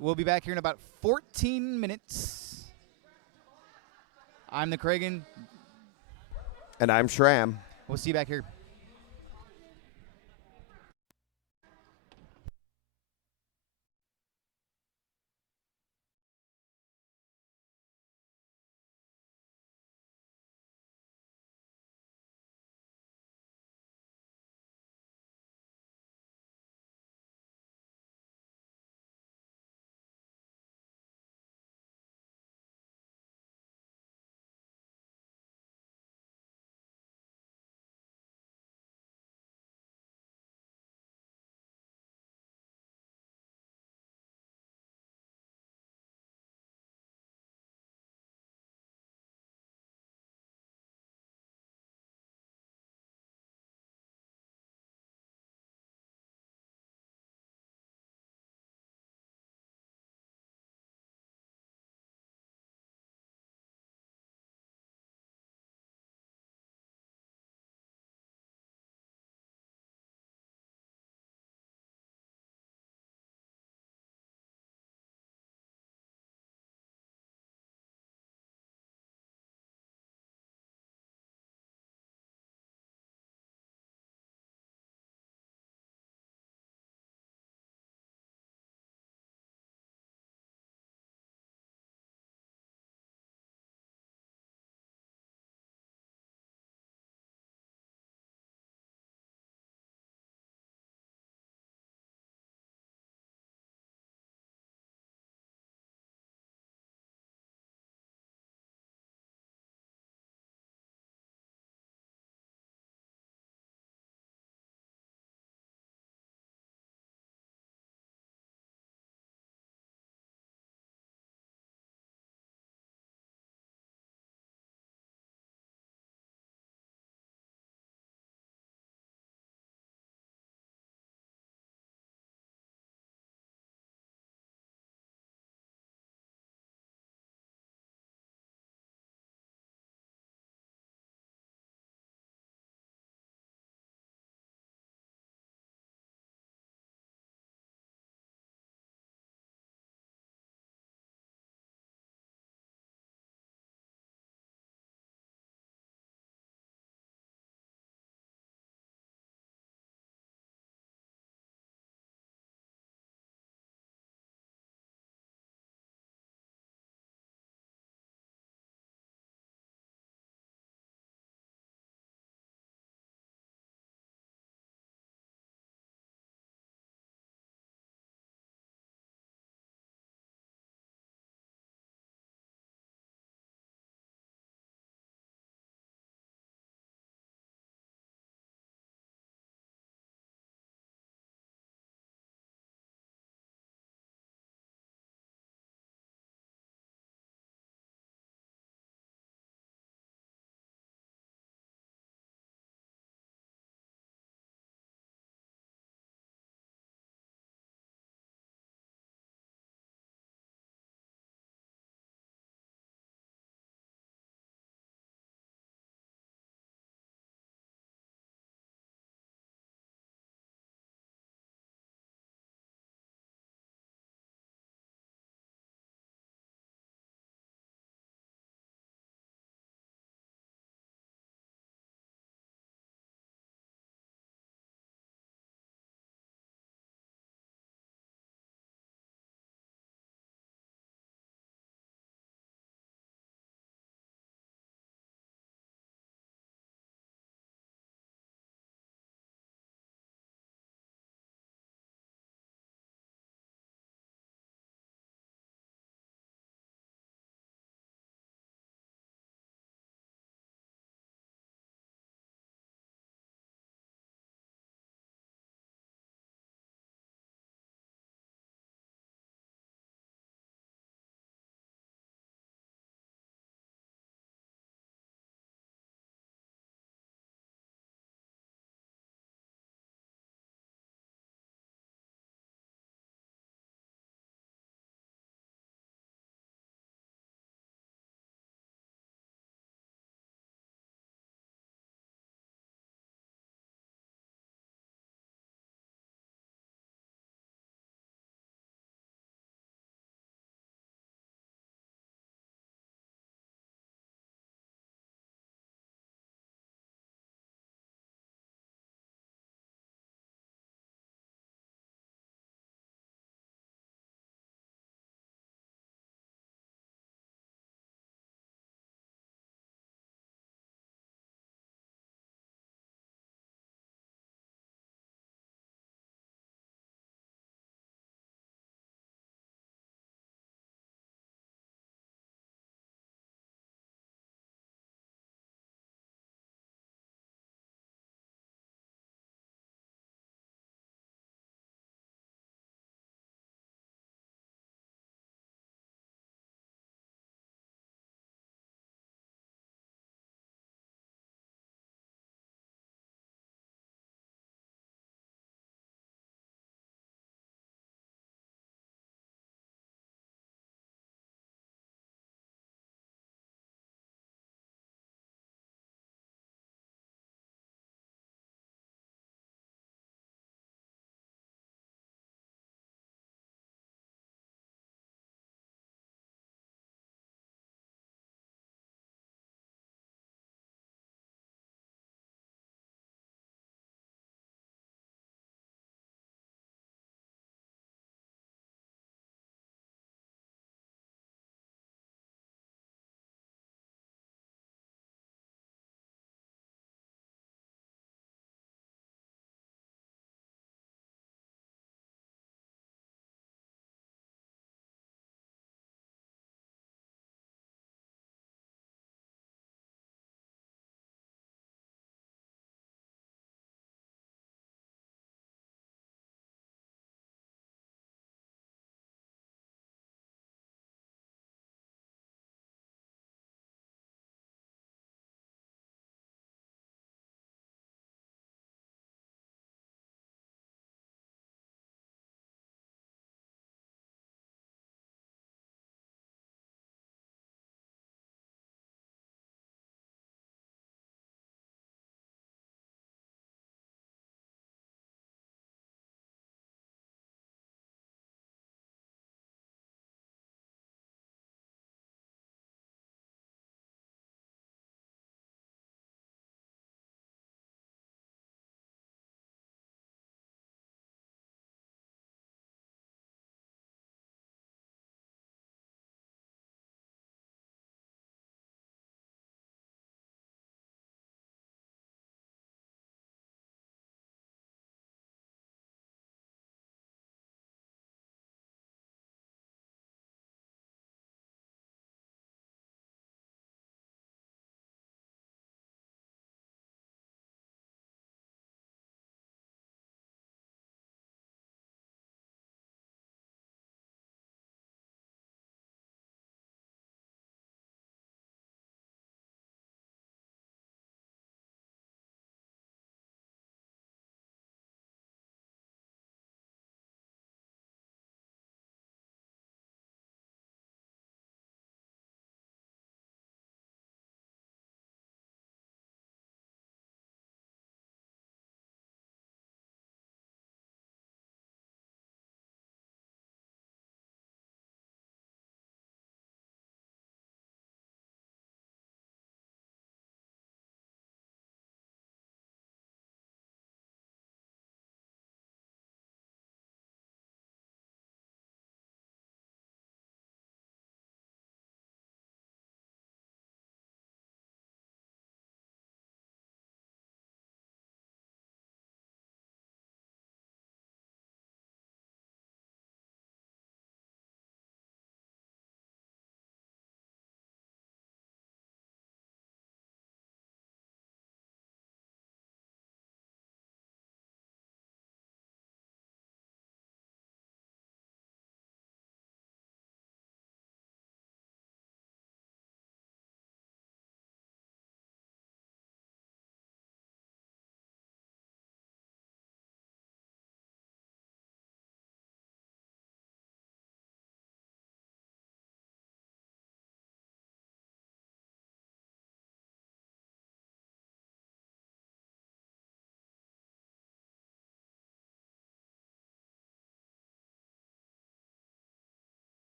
We'll be back here in about 14 minutes. I'm the Kragan. And I'm Shram. We'll see you back here.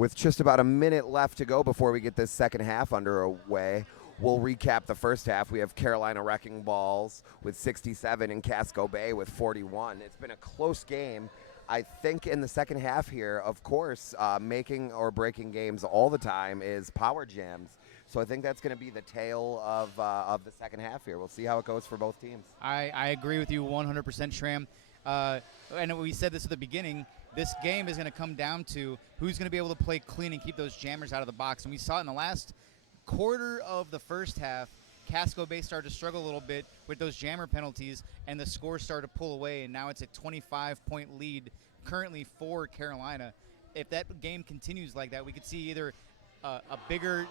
With just about a minute left to go before we get this second half underway, we'll recap the first half. We have Carolina Wrecking Balls with 67 and Casco Bay with 41. It's been a close game. I think in the second half here, of course, making or breaking games all the time is power jams. So I think that's going to be the tale of the second half here. We'll see how it goes for both teams. I agree with you 100%, Shram. And we said this at the beginning. This game is going to come down to who's going to be able to play clean and keep those jammers out of the box. And we saw it in the last quarter of the first half. Casco Bay started to struggle a little bit with those jammer penalties, and the score started to pull away, and now it's a 25-point lead currently for Carolina. If that game continues like that, we could see either a bigger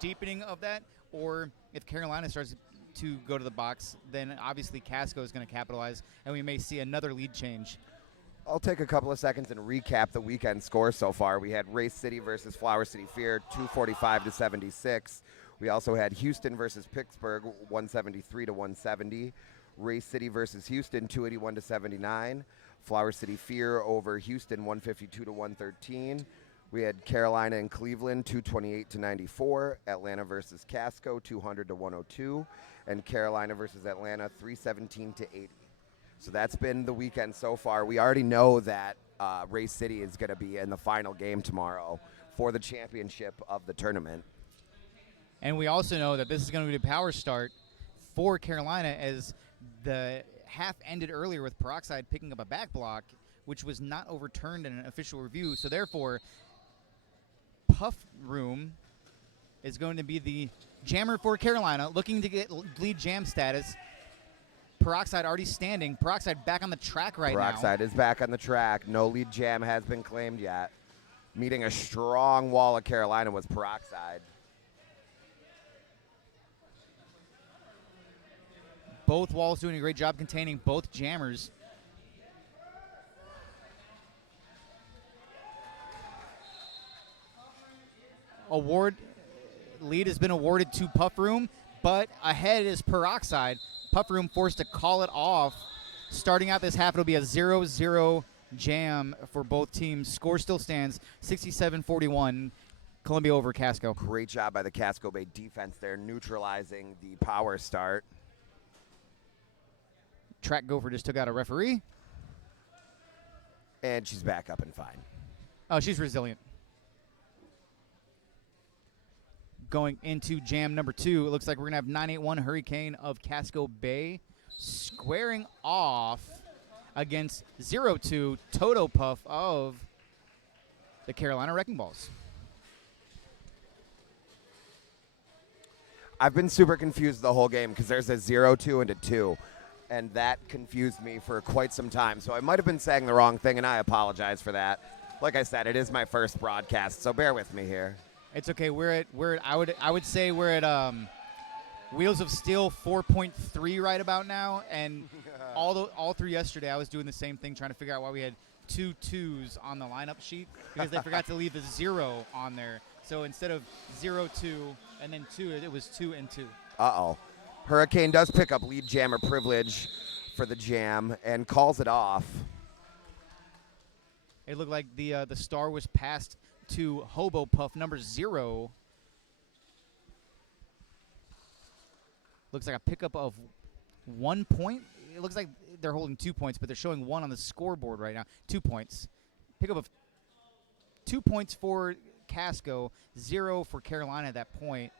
deepening of that, or if Carolina starts to go to the box, then obviously Casco is going to capitalize, and we may see another lead change. I'll take a couple of seconds and recap the weekend score so far. We had Race City versus Flower City Fear, 245-76. We also had Houston versus Pittsburgh, 173-170. Race City versus Houston, 281-79. Flower City Fear over Houston, 152-113. We had Carolina and Cleveland, 228-94. Atlanta versus Casco, 200-102. And Carolina versus Atlanta, 317-80. So that's been the weekend so far. We already know that Race City is going to be in the final game tomorrow for the championship of the tournament. And we also know that this is going to be the power start for Carolina, as the half ended earlier with Peroxide picking up a back block, which was not overturned in an official review. So therefore, Puff Room is going to be the jammer for Carolina, looking to get lead jam status. Peroxide already standing. Peroxide back on the track right now. Peroxide is back on the track. No lead jam has been claimed yet. Meeting a strong wall of Carolina was Peroxide. Both walls doing a great job containing both jammers. Lead has been awarded to Puff Room, but ahead is Peroxide. Puff Room forced to call it off. Starting out this half, it'll be a 0-0 jam for both teams. Score still stands 67-41. Columbia over Casco. Great job by the Casco Bay defense there, neutralizing the power start. Track Gopher just took out a referee. And she's back up and fine. Oh, she's resilient. Going into jam number 2, it looks like we're going to have 981 Hurricane of Casco Bay squaring off against 0-2 Toto Puff of the Carolina Wrecking Balls. I've been super confused the whole game because there's a 0-2 and a 2, and that confused me for quite some time. So I might have been saying the wrong thing, and I apologize for that. Like I said, it is my first broadcast, so bear with me here. It's okay. I would say we're at Wheels of Steel 4.3 right about now, and all through yesterday I was doing the same thing, trying to figure out why we had 2 2s on the lineup sheet, because they forgot to leave the 0 on there. So instead of 0-2 and then 2, it was 2 and 2. Uh-oh. Hurricane does pick up lead jammer privilege for the jam and calls it off. It looked like the star was passed to Hobo Puff number 0. Looks like a pickup of 1 point. It looks like they're holding 2 points, but they're showing 1 on the scoreboard right now. 2 points. Pickup of 2 points for Casco, 0 for Carolina at that point.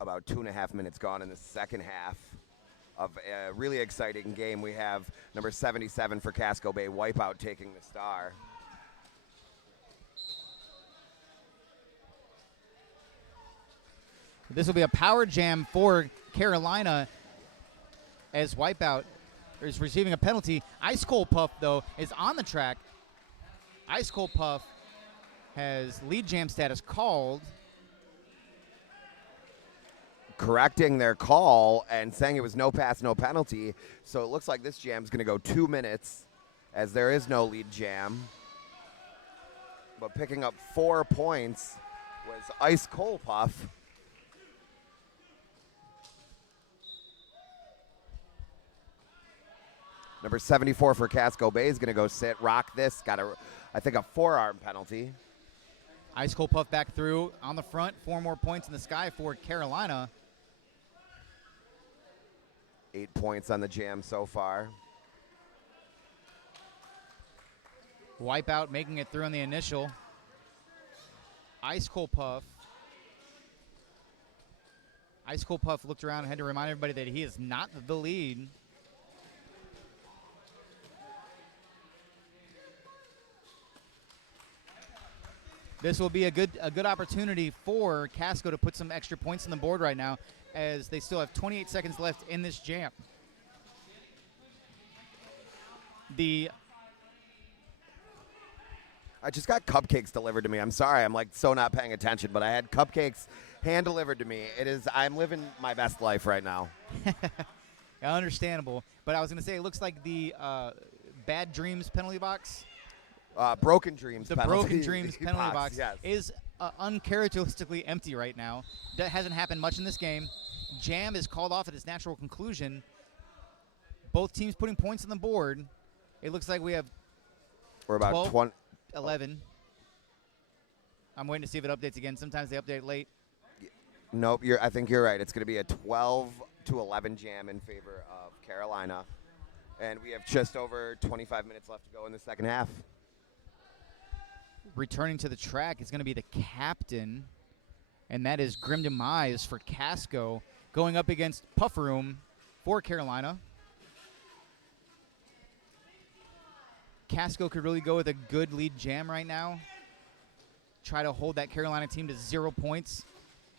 About 2.5 minutes gone in the second half of a really exciting game. We have number 77 for Casco Bay, Wipeout, taking the star. This will be a power jam for Carolina as Wipeout is receiving a penalty. Ice Cold Puff, though, is on the track. Ice Cold Puff has lead jam status called. Correcting their call and saying it was no pass, no penalty. So it looks like this jam's going to go 2 minutes, as there is no lead jam. But picking up 4 points was Ice Cold Puff. Number 74 for Casco Bay is going to go sit, rock this. Got I think a forearm penalty. Ice Cold Puff back through on the front. 4 more points in the sky for Carolina. 8 points on the jam so far. Wipeout making it through on the initial. Ice Cold Puff. Ice Cold Puff looked around and had to remind everybody that he is not the lead. This will be a good opportunity for Casco to put some extra points on the board right now, as they still have 28 seconds left in this jam. I just got cupcakes delivered to me. I'm sorry. I'm like so not paying attention, but I had cupcakes hand delivered to me. I'm living my best life right now. Understandable. But I was going to say, it looks like the Bad Dreams penalty box. Broken Dreams The penalty. Broken Dreams penalty box yes. is uncharacteristically empty right now. That hasn't happened much in this game. Jam is called off at its natural conclusion. Both teams putting points on the board. It looks like we have We're about 12, 20. 11. I'm waiting to see if it updates again. Sometimes they update late. Nope, I think you're right. It's going to be a 12-11 jam in favor of Carolina. And we have just over 25 minutes left to go in the second half. Returning to the track is going to be the captain, and that is Grim Demise for Casco, going up against Pufferoom for Carolina. Casco could really go with a good lead jam right now. Try to hold that Carolina team to 0 points.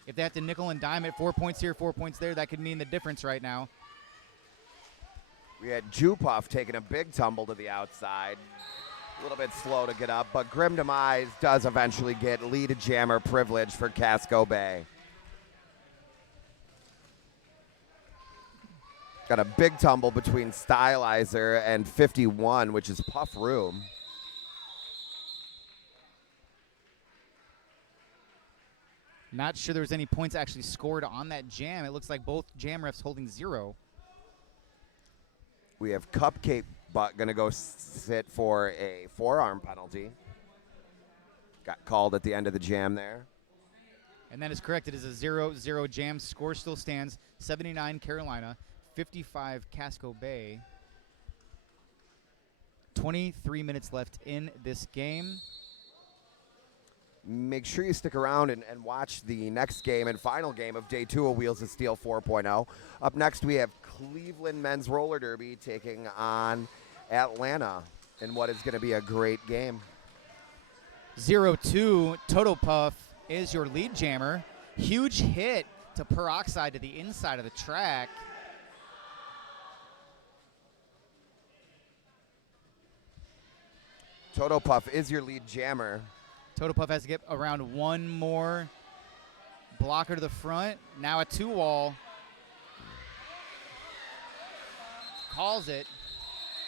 If they have to nickel and dime it, 4 points here, 4 points there, that could mean the difference right now. We had Jupuff taking a big tumble to the outside. A little bit slow to get up, but Grim Demise does eventually get lead jammer privilege for Casco Bay. Got a big tumble between Stylizer and 51, which is Puff Room. Not sure there was any points actually scored on that jam. It looks like both jam refs holding 0. We have Cupcake Butt going to go sit for a forearm penalty. Got called at the end of the jam there. And that is correct. It is a 0-0 jam. Score still stands 79 Carolina, 55 Casco Bay. 23 minutes left in this game. Make sure you stick around and watch the next game and final game of Day 2 of Wheels of Steel 4.0. Up next, we have Cleveland Men's Roller Derby taking on Atlanta in what is going to be a great game. 0-2, Toto Puff is your lead jammer. Huge hit to Peroxide to the inside of the track. Toto Puff is your lead jammer. Toto Puff has to get around one more blocker to the front. Now a 2-wall. Calls it,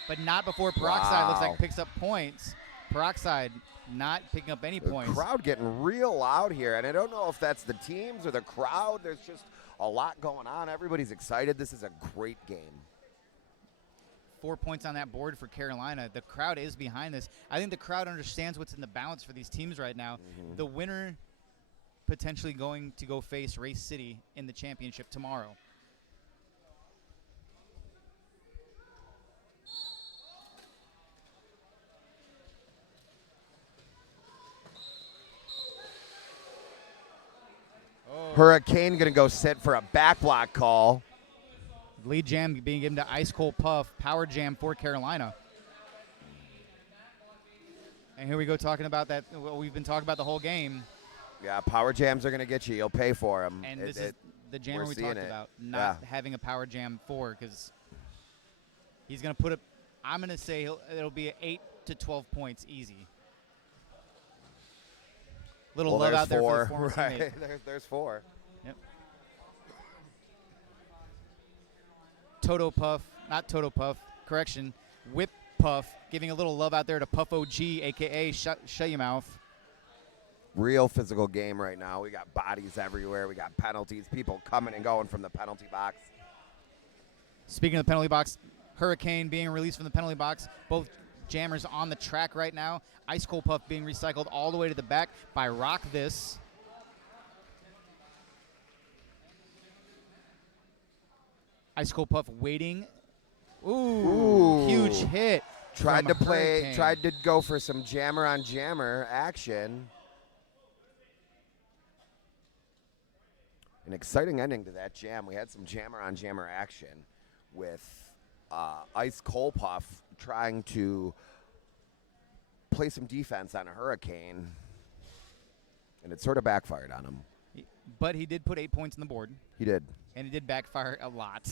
but not before Peroxide looks like picks up points. Peroxide not picking up any points. The crowd getting real loud here, and I don't know if that's the teams or the crowd. There's just a lot going on. Everybody's excited. This is a great game. 4 points on that board for Carolina. The crowd is behind this. I think the crowd understands what's in the balance for these teams right now. Mm-hmm. The winner potentially going to go face Race City in the championship tomorrow. Hurricane going to go sit for a back block call. Lead jam being given to Ice Cold Puff. Power jam for Carolina. And here we go talking about that. What we've been talking about the whole game. Yeah, power jams are going to get you. You'll pay for them. And this is the jammer we talked about. Not having a power jam for, because he's going to put it. I'm going to say it'll be 8 to 12 points easy. Little love out there for the former teammate. There's 4. Yep. Toto Puff, not Toto Puff, correction, Whip Puff, giving a little love out there to Puff OG, a.k.a. Shut Your Mouth. Real physical game right now. We got bodies everywhere. We got penalties, people coming and going from the penalty box. Speaking of the penalty box, Hurricane being released from the penalty box. Both jammers on the track right now. Ice Cold Puff being recycled all the way to the back by Rock This. Ice Cold Puff waiting. Ooh. Huge hit. Tried from to play, Hurricane. tried to go for some jammer on jammer action. An exciting ending to that jam. We had some jammer on jammer action with Ice Cold Puff trying to play some defense on a Hurricane, and it sort of backfired on him. But he did put 8 points on the board. He did. And it did backfire a lot.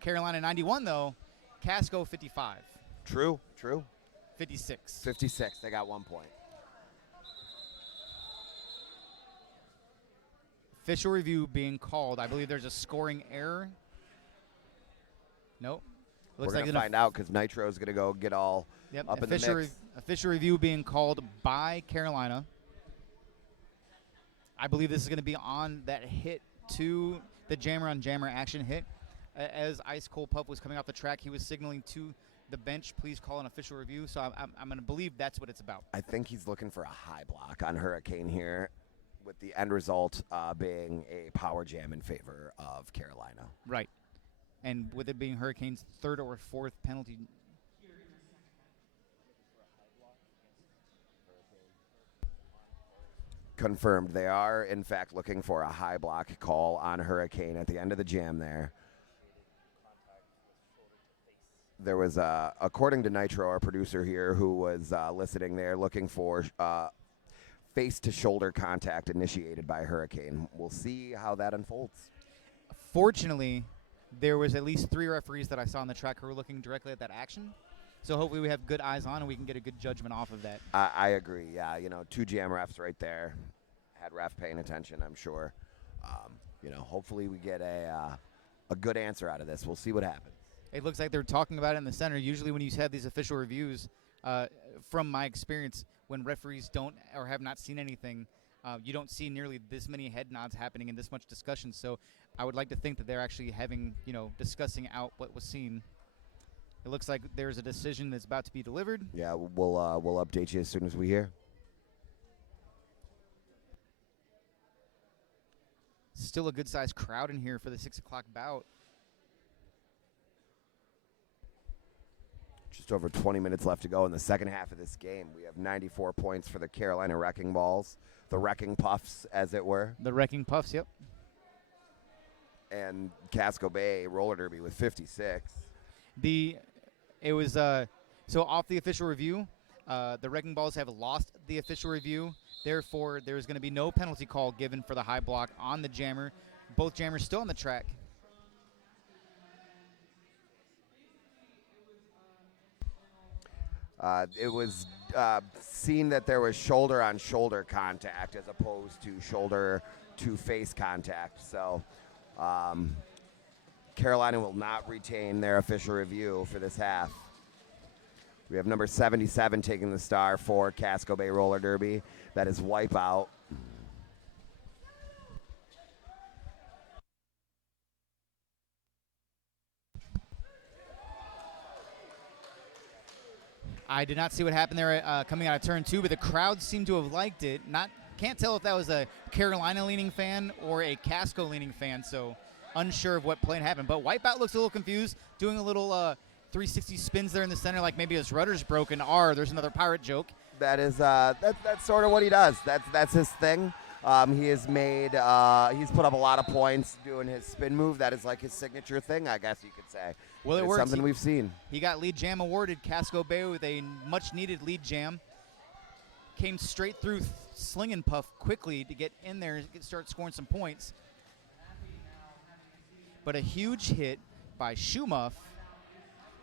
Carolina 91, though. Casco 55. True. 56. 56. They got 1 point. Official review being called. I believe there's a scoring error. Nope. We're going to find out because Nitro is going to go get all up in the mix. Official review being called by Carolina. I believe this is going to be on that hit to the jammer on jammer action hit. As Ice Cold Puff was coming off the track, he was signaling to the bench, please call an official review. So I'm going to believe that's what it's about. I think he's looking for a high block on Hurricane here, with the end result being a power jam in favor of Carolina. Right. And with it being Hurricane's third or fourth penalty. Confirmed. They are, in fact, looking for a high block call on Hurricane at the end of the jam there. There was, according to Nitro, our producer here, who was listening there, looking for face-to-shoulder contact initiated by Hurricane. We'll see how that unfolds. Fortunately, there was at least 3 referees that I saw on the track who were looking directly at that action. So hopefully we have good eyes on and we can get a good judgment off of that. I agree, yeah. 2 jam refs right there. Had ref paying attention, I'm sure. Hopefully we get a good answer out of this. We'll see what happens. It looks like they're talking about it in the center. Usually when you have these official reviews, from my experience, when referees don't or have not seen anything, you don't see nearly this many head nods happening and this much discussion. So I would like to think that they're actually having, discussing out what was seen. It looks like there's a decision that's about to be delivered. Yeah, we'll update you as soon as we hear. Still a good-sized crowd in here for the 6 o'clock bout. Just over 20 minutes left to go in the second half of this game. We have 94 points for the Carolina Wrecking Balls, the Wrecking Puffs, as it were. The Wrecking Puffs, yep. And Casco Bay Roller Derby with 56. So off the official review, the Wrecking Balls have lost the official review. Therefore, there's going to be no penalty call given for the high block on the jammer. Both jammers still on the track. It was seen that there was shoulder-on-shoulder contact as opposed to shoulder-to-face contact. So Carolina will not retain their official review for this half. We have number 77 taking the star for Casco Bay Roller Derby. That is Wipeout. I did not see what happened there coming out of turn 2, but the crowd seemed to have liked it. Can't tell if that was a Carolina-leaning fan or a Casco-leaning fan, so unsure of what play happened. But Wipeout looks a little confused, doing a little 360 spins there in the center, like maybe his rudder's broken. There's another pirate joke. That is that's sort of what he does. That's his thing. He has made he's put up a lot of points doing his spin move. That is like his signature thing, I guess you could say. Well, it's something we've seen. He got lead jam awarded. Casco Bay with a much-needed lead jam. Came straight through Sling and Puff quickly to get in there and start scoring some points. But a huge hit by Shoemuff.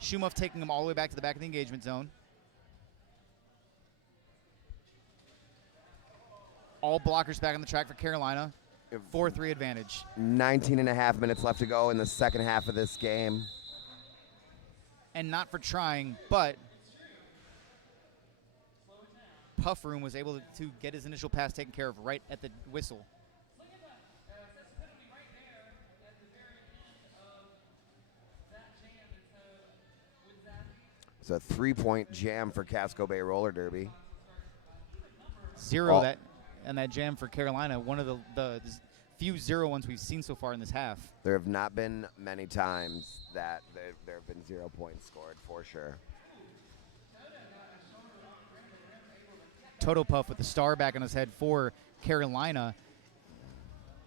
Shoemuff taking him all the way back to the back of the engagement zone. All blockers back on the track for Carolina. 4-3 advantage. 19 and a half minutes left to go in the second half of this game. And not for trying, but Puff Room was able to get his initial pass taken care of right at the whistle. It's a 3-point jam for Casco Bay Roller Derby. 0 that jam for Carolina. One of the few 0 ones we've seen so far in this half. There have not been many times that there have been 0 points scored, for sure. Toto Puff with the star back on his head for Carolina.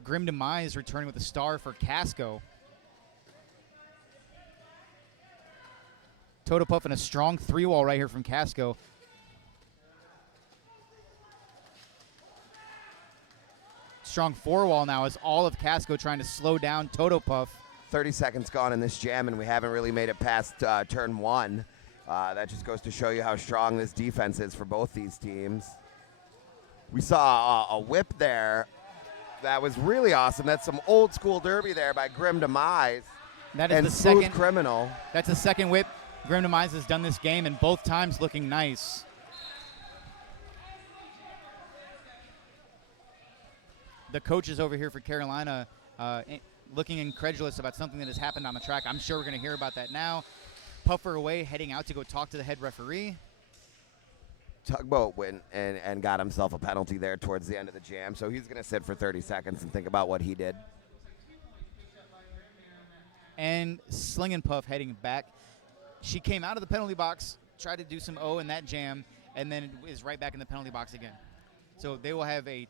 Grim Demise returning with the star for Casco. Toto Puff and a strong 3-wall right here from Casco. Strong 4-wall now as all of Casco trying to slow down Toto Puff. 30 seconds gone in this jam, and we haven't really made it past turn 1. That just goes to show you how strong this defense is for both these teams. We saw a whip there that was really awesome. That's some old school derby there by Grim Demise. That is and the Smooth second Criminal. That's the second whip Grim Demise has done this game, and both times looking nice. The coaches over here for Carolina looking incredulous about something that has happened on the track. I'm sure we're going to hear about that now. Puffer away, heading out to go talk to the head referee. Tugboat went and got himself a penalty there towards the end of the jam, so he's going to sit for 30 seconds and think about what he did. And Slingin' Puff heading back. She came out of the penalty box, tried to do some O in that jam, and then is right back in the penalty box again. So they will have a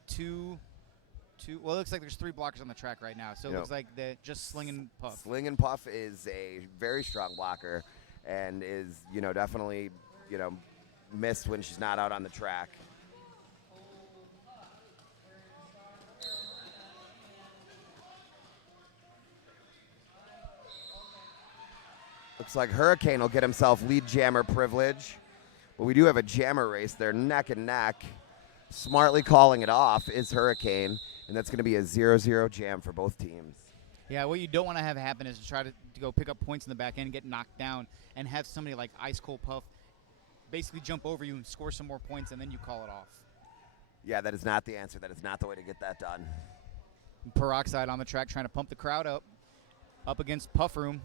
well, it looks like there's 3 blockers on the track right now. So it looks like just Slingin' Puff. Slingin' Puff is a very strong blocker and is, definitely, missed when she's not out on the track. Looks like Hurricane will get himself lead jammer privilege. But we do have a jammer race. They're neck and neck. Smartly calling it off is Hurricane, and that's going to be a 0-0 jam for both teams. Yeah, what you don't want to have happen is to try to go pick up points in the back end, get knocked down, and have somebody like Ice Cold Puff basically jump over you and score some more points, and then you call it off. Yeah, that is not the answer. That is not the way to get that done. Peroxide on the track trying to pump the crowd up against Puff Room.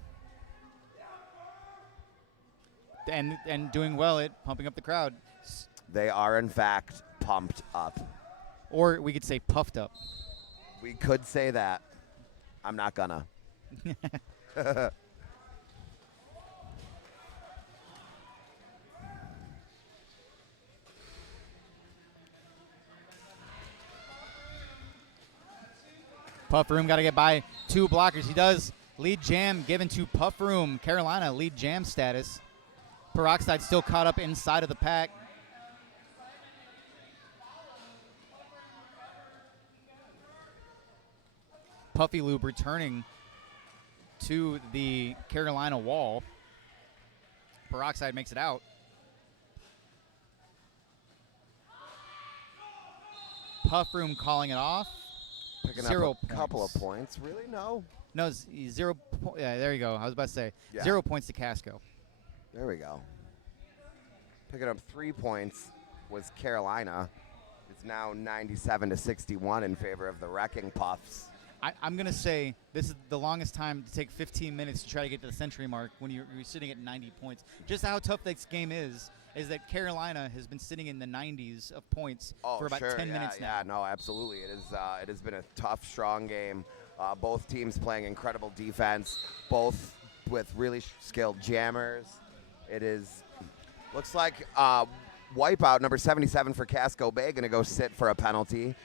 And doing well at pumping up the crowd. They are, in fact, pumped up. Or we could say puffed up. We could say that. I'm not gonna. Puff Room got to get by 2 blockers. He does. Lead jam given to Puff Room. Carolina lead jam status. Peroxide still caught up inside of the pack. Puffy Lube returning to the Carolina wall. Peroxide makes it out. Puff Room calling it off. Picking 0 up a couple of points. Really? No. No, 0. Yeah, there you go. I was about to say 0 points to Casco. There we go. Picking up 3 points was Carolina. It's now 97-61 in favor of the Wrecking Puffs. I'm going to say this is the longest time to take 15 minutes to try to get to the century mark when you're sitting at 90 points. Just how tough this game is that Carolina has been sitting in the 90s of points for about 10 minutes now. Yeah, no, absolutely. It has been a tough, strong game. Both teams playing incredible defense, both with really skilled jammers. Looks like Wipeout, number 77 for Casco Bay, going to go sit for a penalty.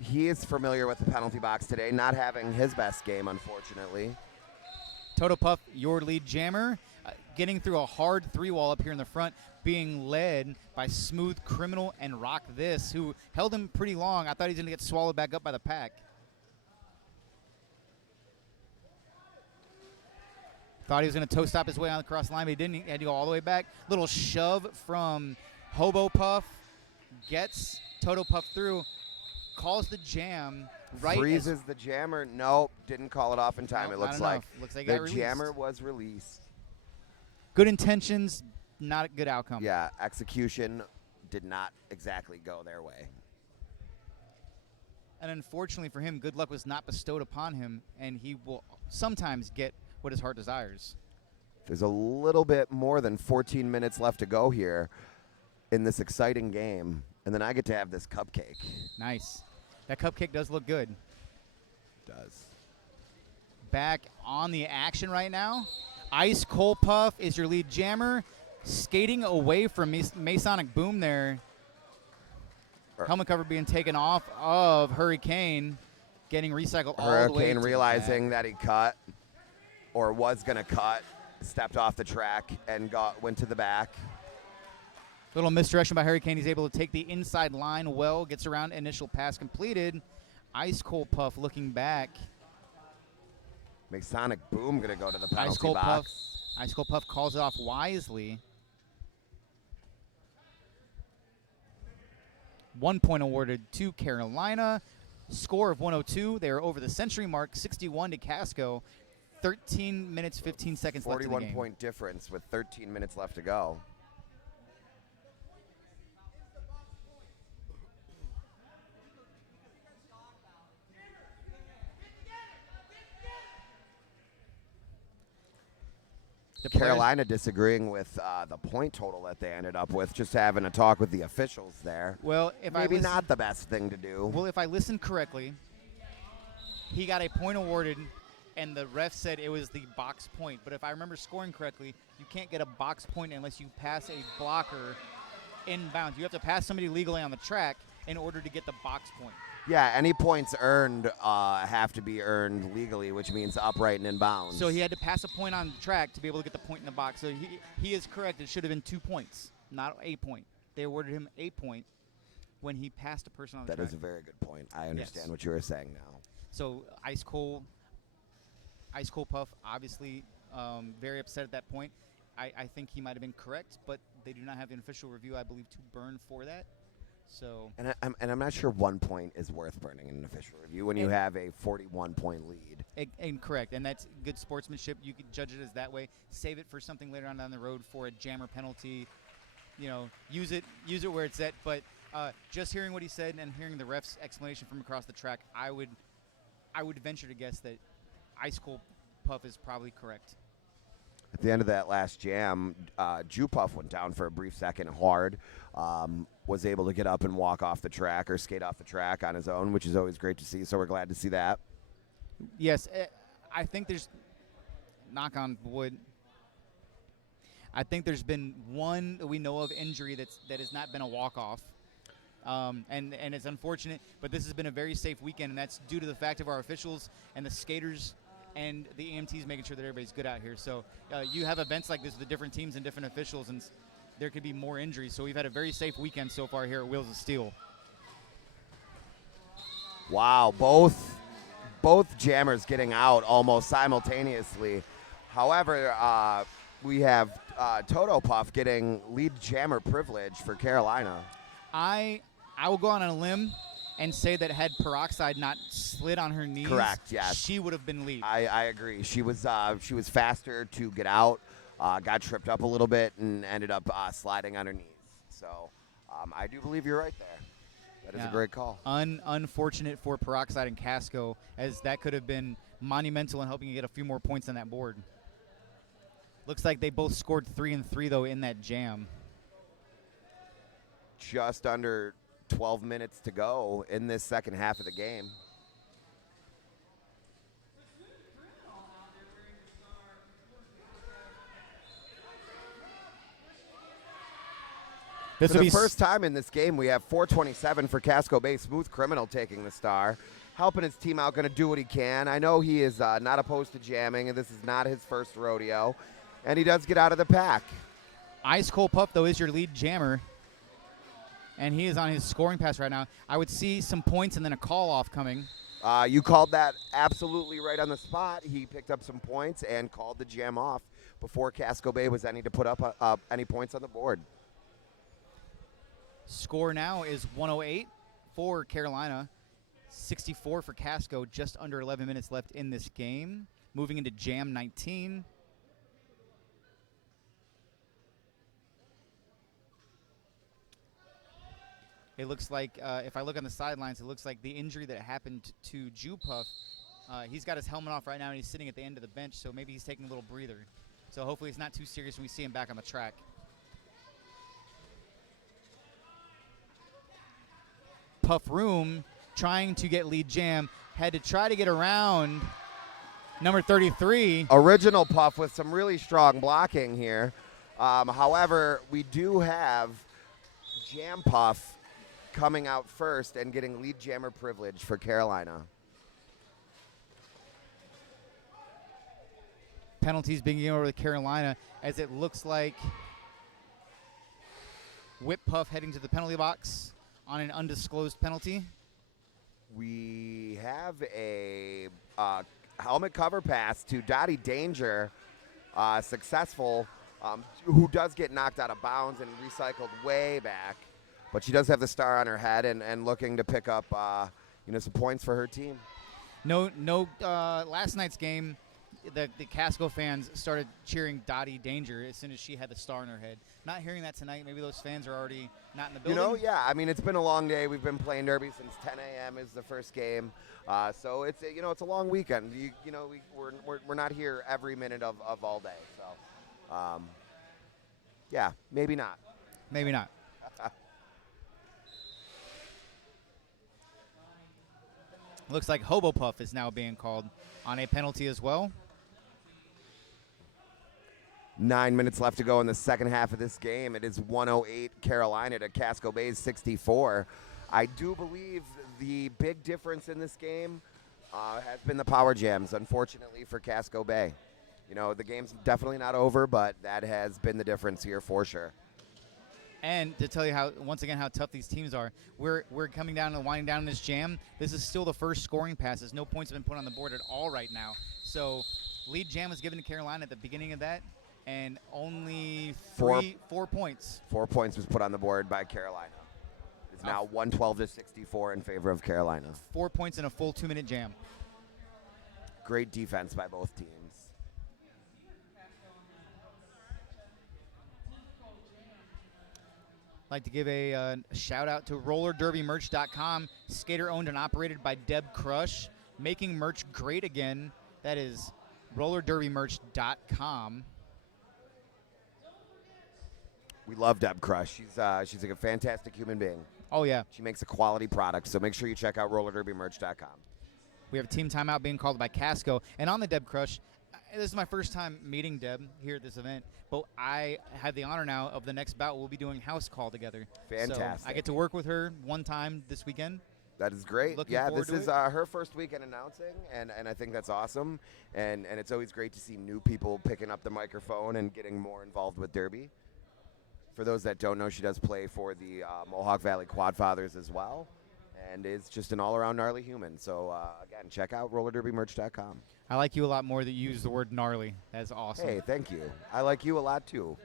He is familiar with the penalty box today, not having his best game, unfortunately. Toto Puff, your lead jammer, getting through a hard 3-wall up here in the front, being led by Smooth Criminal and Rock This, who held him pretty long. I thought he was going to get swallowed back up by the pack. Thought he was going to toe stop his way on the cross line, but he didn't. He had to go all the way back. Little shove from Hobo Puff. Gets Toto Puff through. Calls the jam. Freezes the jammer. Nope, didn't call it off in time. Nope, it looks like the jammer was released. Good intentions, not a good outcome. Yeah, execution did not exactly go their way. And unfortunately for him, good luck was not bestowed upon him, and he will sometimes get what his heart desires. There's a little bit more than 14 minutes left to go here in this exciting game. And then I get to have this cupcake. Nice. That cupcake does look good. It does. Back on the action right now. Ice Cold Puff is your lead jammer. Skating away from Masonic Boom there. Helmet cover being taken off of Hurricane. Getting recycled all the way. Hurricane realizing that he cut or was going to cut. Stepped off the track and went to the back. Little misdirection by Hurricane. He's able to take the inside line well. Gets around. Initial pass completed. Ice Cold Puff looking back. Masonic Boom going to go to the penalty Ice Cold box. Puff. Ice Cold Puff calls it off wisely. 1 point awarded to Carolina. Score of 102. They are over the century mark. 61 to Casco. 13 minutes, 15 seconds left in the game. 41-point difference with 13 minutes left to go. Carolina disagreeing with the point total that they ended up with, just having a talk with the officials there. Well, maybe not the best thing to do. Well, if I listened correctly, he got a point awarded, and the ref said it was the box point. But if I remember scoring correctly, you can't get a box point unless you pass a blocker inbounds. You have to pass somebody legally on the track in order to get the box point. Yeah, any points earned have to be earned legally, which means upright and inbounds. So he had to pass a point on the track to be able to get the point in the box. So he is correct. It should have been 2 points, not a point. They awarded him a point when he passed a person on the track. That is a very good point. I understand what you were saying now. So Ice Cold Puff, obviously very upset at that point. I think he might have been correct, but they do not have an official review, I believe, to burn for that. So and I'm not sure 1 point is worth burning in an official review when you have a 41-point lead. Incorrect, and that's good sportsmanship. You could judge it as that way. Save it for something later on down the road for a jammer penalty. You know, use it where it's at. But just hearing what he said and hearing the ref's explanation from across the track, I would venture to guess that Ice Cold Puff is probably correct. At the end of that last jam, Jew Puff went down for a brief second hard. Was able to get up and walk off the track or skate off the track on his own, which is always great to see. So we're glad to see that. Yes, I think there's, knock on wood, I think there's been one that we know of injury that has not been a walk-off. And it's unfortunate, but this has been a very safe weekend, and that's due to the fact of our officials and the skaters and the EMTs making sure that everybody's good out here. So you have events like this with the different teams and different officials, and there could be more injuries. So we've had a very safe weekend so far here at Wheels of Steel. Wow, both jammers getting out almost simultaneously. However, we have Toto Puff getting lead jammer privilege for Carolina. I will go on a limb and say that had Peroxide not slid on her knees, correct, yes, she would have been lead. I agree. She was faster to get out, got tripped up a little bit, and ended up sliding on her knees. So I do believe you're right there. That is a great call. Unfortunate for Peroxide and Casco, as that could have been monumental in helping you get a few more points on that board. Looks like they both scored 3 and 3 though in that jam. Just under 12 minutes to go in this second half of the game. For the first time in this game, we have 427 for Casco Bay. Smooth Criminal taking the star. Helping his team out, going to do what he can. I know he is not opposed to jamming, and this is not his first rodeo. And he does get out of the pack. Ice Cold Puff, though, is your lead jammer. And he is on his scoring pass right now. I would see some points and then a call-off coming. You called that absolutely right on the spot. He picked up some points and called the jam off before Casco Bay was any to put up any points on the board. Score now is 108 for Carolina, 64 for Casco, just under 11 minutes left in this game. Moving into Jam 19. It looks like, if I look on the sidelines, it looks like the injury that happened to Jew Puff, he's got his helmet off right now and he's sitting at the end of the bench, so maybe he's taking a little breather. So hopefully it's not too serious when we see him back on the track. Puff Room trying to get lead jam. Had to try to get around number 33. Original Puff with some really strong blocking here. However, we do have Jam Puff coming out first and getting lead jammer privilege for Carolina. Penalties being given over to Carolina as it looks like Whip Puff heading to the penalty box on an undisclosed penalty. We have a helmet cover pass to Dottie Danger, successful, who does get knocked out of bounds and recycled way back. But she does have the star on her head and looking to pick up some points for her team. Last night's game, the Casco fans started cheering Dottie Danger as soon as she had the star in her head. Not hearing that tonight. Maybe those fans are already not in the building. Yeah. I mean, it's been a long day. We've been playing Derby since 10 a.m. is the first game. So it's it's a long weekend. We're not here every minute of all day. So yeah, maybe not. Maybe not. Looks like Hobo Puff is now being called on a penalty as well. 9 minutes left to go in the second half of this game. It is 108 Carolina to Casco Bay's 64. I do believe the big difference in this game has been the power jams, unfortunately, for Casco Bay. The game's definitely not over, but that has been the difference here for sure. And to tell you once again how tough these teams are, we're coming down and winding down this jam. This is still the first scoring passes. No points have been put on the board at all right now. So lead jam was given to Carolina at the beginning of that, and only 4 points. 4 points was put on the board by Carolina. It's now 112 to 64 in favor of Carolina. 4 points in a full 2-minute jam. Great defense by both teams. I'd like to give a shout out to RollerDerbyMerch.com, skater owned and operated by Deb Crush, making merch great again. That is RollerDerbyMerch.com. We love Deb Crush. She's like a fantastic human being. Oh, yeah. She makes a quality product, so make sure you check out RollerDerbyMerch.com. We have a team timeout being called by Casco. And on the Deb Crush, this is my first time meeting Deb here at this event, but I have the honor now of the next bout. We'll be doing house call together. Fantastic. So I get to work with her one time this weekend. That is great. Looking yeah, forward this is to it. Her first weekend announcing, and I think that's awesome. And it's always great to see new people picking up the microphone and getting more involved with Derby. For those that don't know, she does play for the Mohawk Valley Quad Fathers as well, and is just an all-around gnarly human. So, again, check out RollerDerbyMerch.com. I like you a lot more that you use the word gnarly. That's awesome. Hey, thank you. I like you a lot, too.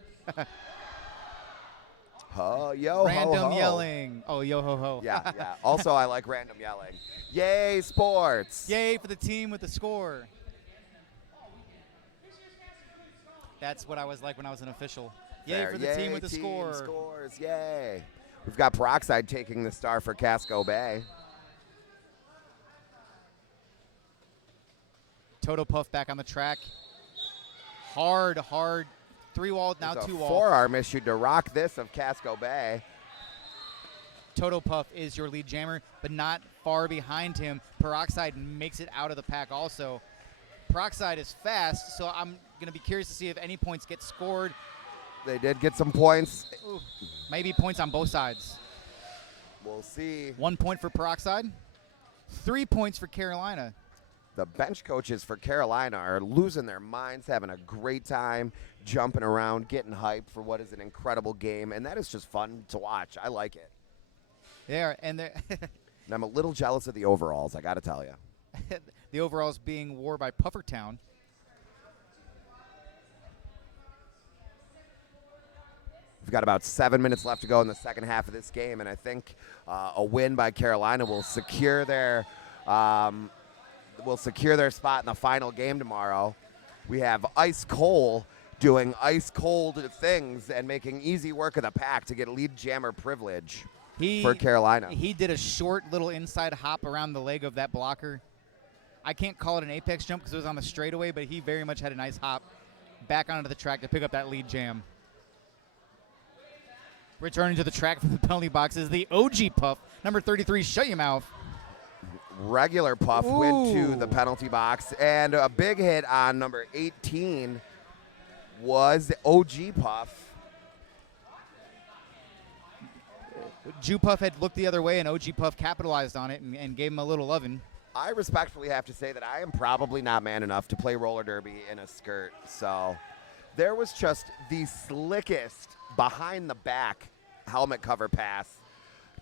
Yo, random ho, ho. yelling. Oh, yo, ho, ho. Yeah. Also, I like random yelling. Yay, sports. Yay for the team with the score. That's what I was like when I was an official. Yay There. for the team with the score. Scores, yay. We've got Peroxide taking the star for Casco Bay. Toto Puff back on the track. Hard. 3-wall, now There's a 2-wall. forearm issued to rock this of Casco Bay. Toto Puff is your lead jammer, but not far behind him. Peroxide makes it out of the pack also. Peroxide is fast, so I'm going to be curious to see if any points get scored. They did get some points. Ooh, maybe points on both sides. We'll see. 1 point for Peroxide. 3 points for Carolina. The bench coaches for Carolina are losing their minds, having a great time, jumping around, getting hyped for what is an incredible game, and that is just fun to watch. I like it. And And I'm a little jealous of the overalls, I got to tell you. the overalls being worn by Puffertown. We've got about 7 minutes left to go in the second half of this game, and I think a win by Carolina will secure their spot in the final game tomorrow. We have Ice Cole doing ice cold things and making easy work of the pack to get lead jammer privilege for Carolina. He did a short little inside hop around the leg of that blocker. I can't call it an apex jump because it was on the straightaway, but he very much had a nice hop back onto the track to pick up that lead jam. Returning to the track from the penalty box is the OG Puff, number 33, Shut Your Mouth. Regular Puff went to the penalty box, and a big hit on number 18 was OG Puff. Jew Puff had looked the other way, and OG Puff capitalized on it and gave him a little lovin'. I respectfully have to say that I am probably not man enough to play roller derby in a skirt, so there was just the slickest behind the back helmet cover pass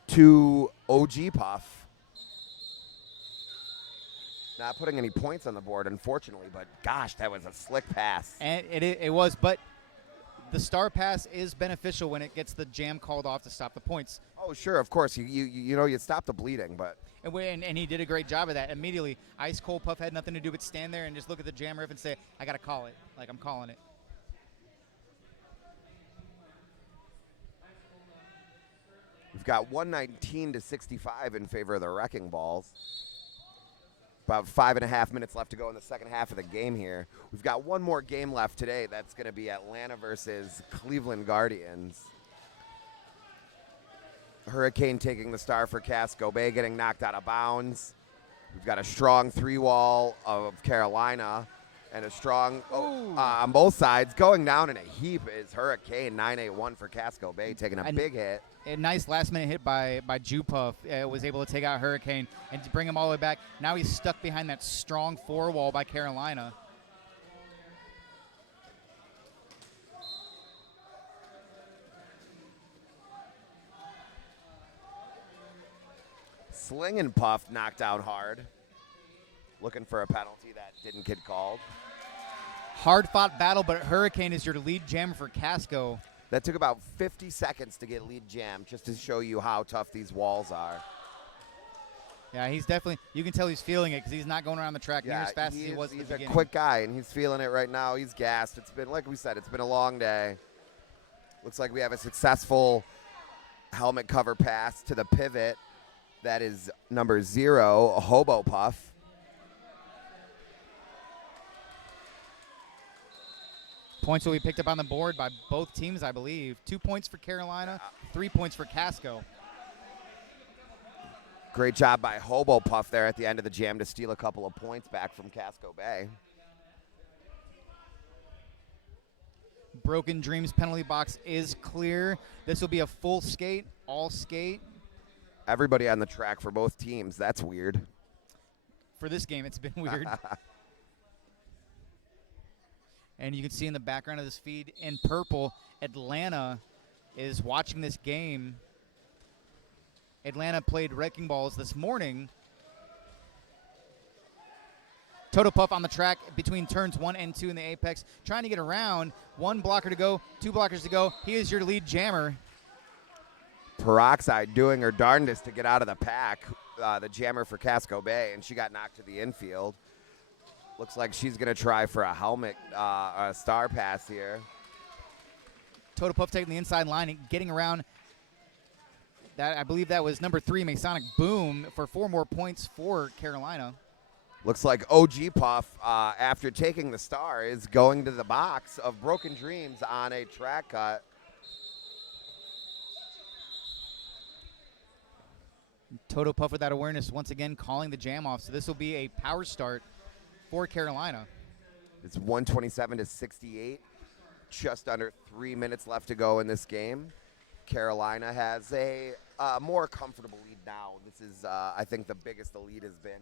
to OG Puff. Not putting any points on the board, unfortunately, but gosh, that was a slick pass. And it was, but the star pass is beneficial when it gets the jam called off to stop the points. Oh, sure, of course. You stop the bleeding, but. And he did a great job of that. Immediately, Ice Cold Puff had nothing to do but stand there and just look at the jam ref and say, I got to call it. Like, I'm calling it. We've got 119 to 65 in favor of the Wrecking Balls. About 5.5 minutes left to go in the second half of the game here. We've got one more game left today. That's going to be Atlanta versus Cleveland Guardians. Hurricane taking the star for Casco Bay, getting knocked out of bounds. We've got a strong 3-wall of Carolina and a strong on both sides. Going down in a heap is Hurricane, 9-8-1 for Casco Bay, taking a big hit. A nice last-minute hit by Jew Puff was able to take out Hurricane and to bring him all the way back. Now he's stuck behind that strong 4-wall by Carolina. Sling and Puff knocked down hard, looking for a penalty that didn't get called. Hard-fought battle, but Hurricane is your lead jammer for Casco. That took about 50 seconds to get lead jam, just to show you how tough these walls are. Yeah, he's definitely, you can tell he's feeling it because he's not going around the track near as fast as he was at the beginning. He's a quick guy, and he's feeling it right now. He's gassed. It's been, like we said, it's been a long day. Looks like we have a successful helmet cover pass to the pivot. That is number 0, Hobo Puff. Points will be picked up on the board by both teams, I believe. 2 points for Carolina, 3 points for Casco. Great job by Hobo Puff there at the end of the jam to steal a couple of points back from Casco Bay. Broken Dreams penalty box is clear. This will be a full skate, all skate. Everybody on the track for both teams. That's weird. For this game, it's been weird. And you can see in the background of this feed in purple, Atlanta is watching this game. Atlanta played Wrecking Balls this morning. Toto Puff on the track between turns 1 and 2 in the apex, trying to get around. 1 blocker to go, 2 blockers to go. He is your lead jammer. Peroxide doing her darndest to get out of the pack, the jammer for Casco Bay, and she got knocked to the infield. Looks like she's going to try for a helmet, a star pass here. Toto Puff taking the inside line and getting around. That, I believe that was number 3, Masonic Boom, for 4 more points for Carolina. Looks like OG Puff, after taking the star, is going to the box of Broken Dreams on a track cut. Toto Puff with that awareness once again calling the jam off. So this will be a power start for Carolina. It's 127 to 68. Just under 3 minutes left to go in this game. Carolina has a more comfortable lead now. This is, I think, the biggest the lead has been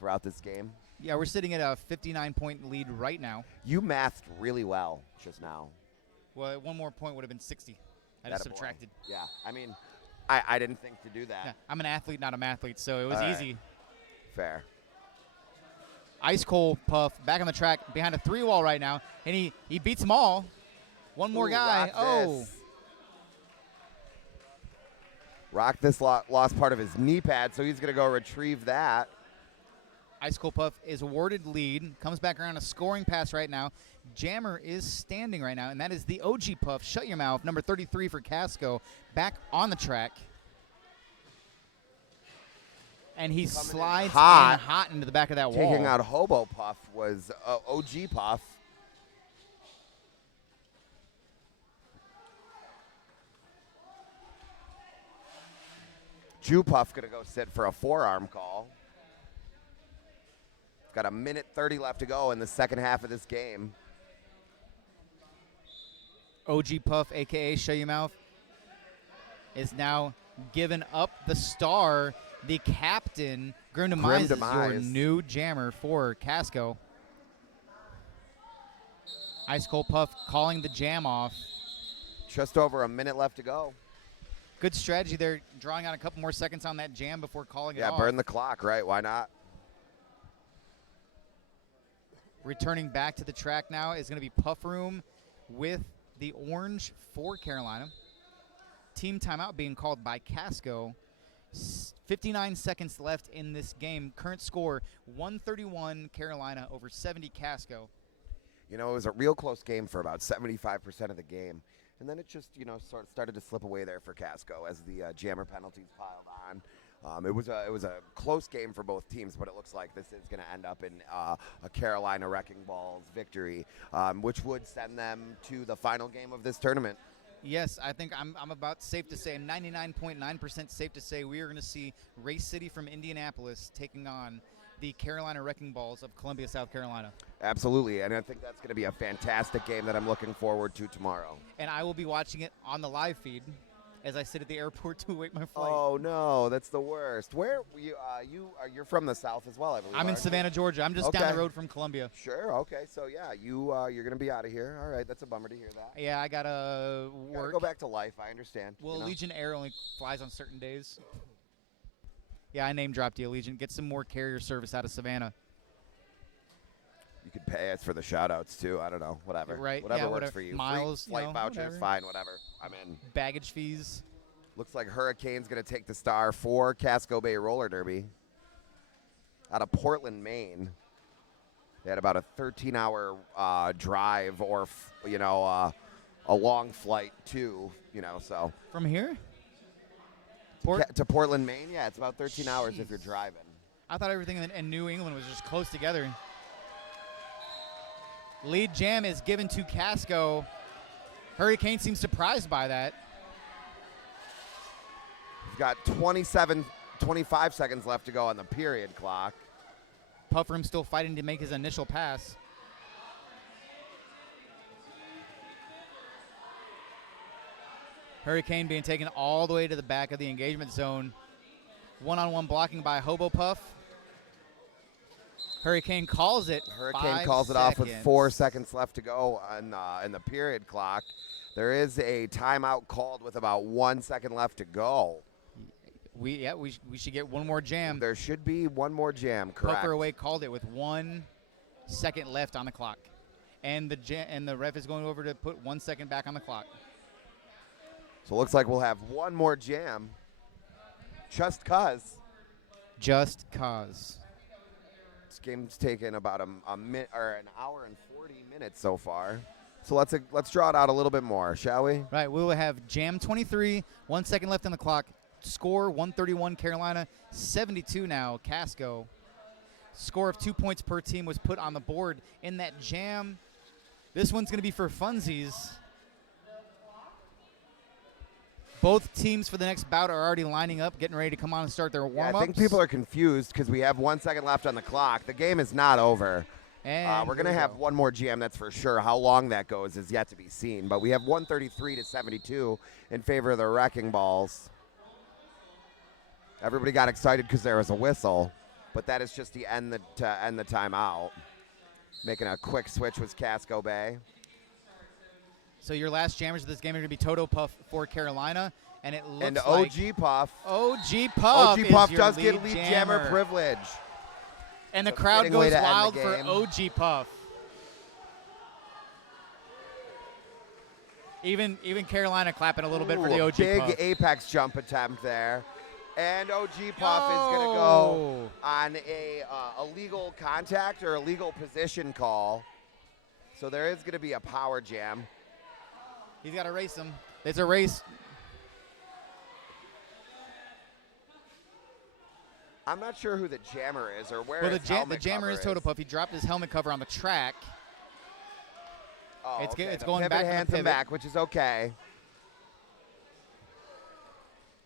throughout this game. Yeah, we're sitting at a 59-point lead right now. You mathed really well just now. Well, 1 more point would have been 60. I just subtracted. Yeah, I mean, I didn't think to do that. Yeah, I'm an athlete, not a mathlete, so it was easy. Fair. Ice Cold Puff back on the track behind a 3-wall right now, and he beats them all. One more guy. Rock this lost part of his knee pad, so he's going to go retrieve that. Ice Cold Puff is awarded lead, comes back around a scoring pass right now. Jammer is standing right now, and that is the OG Puff. Shut Your Mouth, number 33 for Casco, back on the track. And he slides hot into the back of that wall. Taking out Hobo Puff was OG Puff. Jupuff going to go sit for a forearm call. Got a minute 30 left to go in the second half of this game. OG Puff, a.k.a. Show Your Mouth, is now giving up the star. The captain, Grim Demise, is your new jammer for Casco. Ice Cold Puff calling the jam off. Just over a minute left to go. Good strategy there, drawing out a couple more seconds on that jam before calling it off. Yeah, burn the clock, right? Why not? Returning back to the track now is going to be Puff Room with the orange for Carolina. Team timeout being called by Casco. 59 seconds left in this game. Current score, 131 Carolina over 70 Casco. You know, it was a real close game for about 75% of the game. And then it just, sort of started to slip away there for Casco as the jammer penalties piled on. It was a close game for both teams, but it looks like this is going to end up in a Carolina Wrecking Balls victory, which would send them to the final game of this tournament. Yes, I think I'm about safe to say, 99.9% safe to say, we are going to see Race City from Indianapolis taking on the Carolina Wrecking Balls of Columbia, South Carolina. Absolutely, and I think that's going to be a fantastic game that I'm looking forward to tomorrow. And I will be watching it on the live feed as I sit at the airport to await my flight. Oh no, that's the worst. Where you're from the South as well, I believe. I'm in Savannah, Georgia. I'm just down the road from Columbia. Sure. Okay. So yeah, you're gonna be out of here. All right. That's a bummer to hear that. Yeah, I gotta work. Go back to life. I understand. Well, Allegiant Air only flies on certain days. Yeah, I name dropped you, Allegiant. Get some more carrier service out of Savannah. You could pay us for the shout-outs, too. I don't know. Whatever. Right. Whatever works for you. Miles, free flight vouchers, whatever. fine, whatever. I'm in. Baggage fees. Looks like Hurricane's going to take the star for Casco Bay Roller Derby out of Portland, Maine. They had about a 13-hour drive or, a long flight, too, so. From here? To Portland, Maine? Yeah, it's about 13 hours if you're driving. I thought everything in New England was just close together. Lead jam is given to Casco. Hurricane seems surprised by that. We've got 25 seconds left to go on the period clock. Puff Room still fighting to make his initial pass. Hurricane being taken all the way to the back of the engagement zone. One-on-one blocking by Hobo Puff. Hurricane calls it. Hurricane calls it off with 4 seconds left to go in the period clock. There is a timeout called with about 1 second left to go. We should get one more jam. There should be one more jam, correct. Pucker Away called it with 1 second left on the clock. And the ref is going over to put 1 second back on the clock. So it looks like we'll have one more jam. Just cause. Just cause. This game's taken about a minute or an hour and 40 minutes so far. So let's draw it out a little bit more, shall we? Right. We will have jam 23, 1 second left on the clock. Score 131 Carolina, 72 now Casco. Score of 2 points per team was put on the board in that jam. This one's going to be for funsies. Both teams for the next bout are already lining up, getting ready to come on and start their warm-ups. Yeah, I think people are confused because we have 1 second left on the clock. The game is not over. And we're going to have one more jam, that's for sure. How long that goes is yet to be seen. But we have 133 to 72 in favor of the Wrecking Balls. Everybody got excited because there was a whistle, but that is just to end the timeout. Making a quick switch was Casco Bay. So your last jammers of this game are going to be Toto Puff for Carolina, and it looks and like OG Puff. OG Puff. OG Puff is does your get lead jammer. jammer privilege. And the So crowd goes wild for game. OG Puff. Even Carolina clapping a little bit for the OG big Puff. apex jump attempt there. And OG Puff is going to go on a illegal contact or illegal position call. So there is going to be a power jam. He's got to race him. It's a race. I'm not sure who the jammer is or where Well, his the jammer is Toto Puff. He dropped his helmet cover on the track. Oh, It's okay. it's The going pivot back to the hands him pivot. back, which is okay.